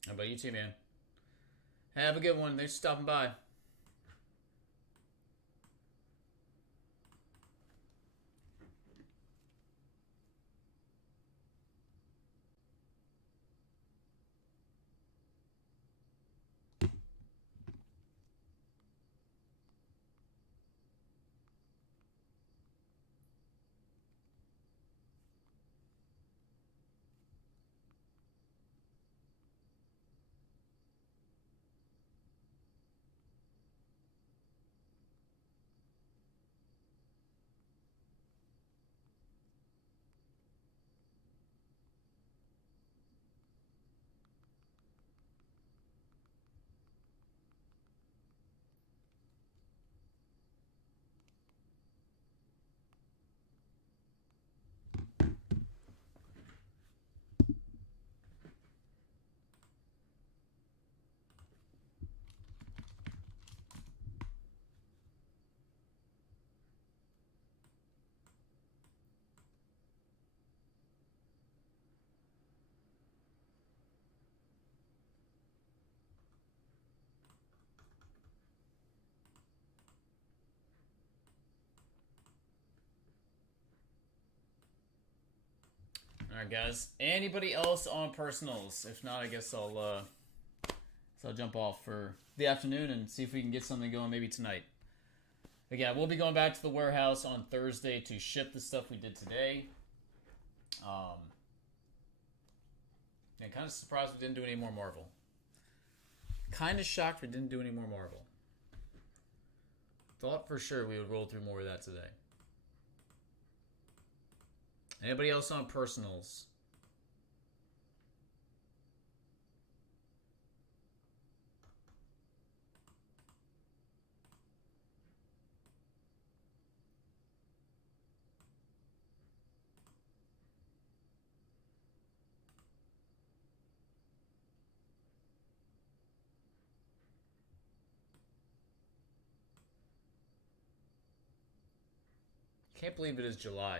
How about you too, man? Have a good one. Thanks for stopping by. Alright, guys. Anybody else on personals? If not, I guess I'll jump off for the afternoon and see if we can get something going maybe tonight. Again, we'll be going back to the warehouse on Thursday to ship the stuff we did today. And kind of surprised we didn't do any more Marvel. Kind of shocked we didn't do any more Marvel. Thought for sure we would roll through more of that today. Anybody else on personals? Can't believe it is July.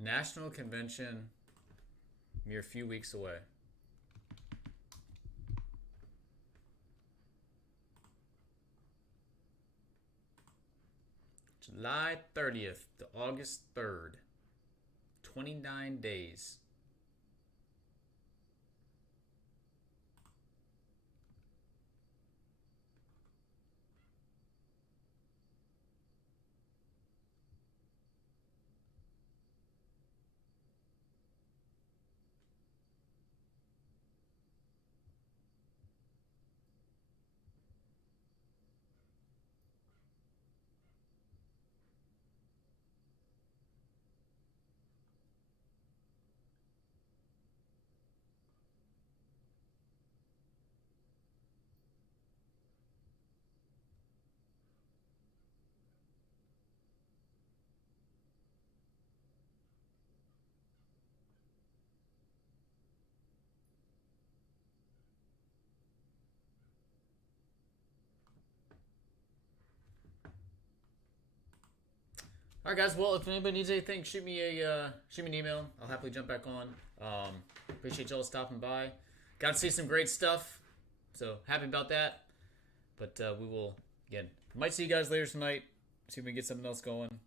National Convention, mere few weeks away. July 30th to August 3rd. 29 days. All right, guys. Well, if anybody needs anything, shoot me an email. I'll happily jump back on. Appreciate y'all stopping by. Got to see some great stuff, so happy about that. But we will again might see you guys later tonight. See if we can get something else going.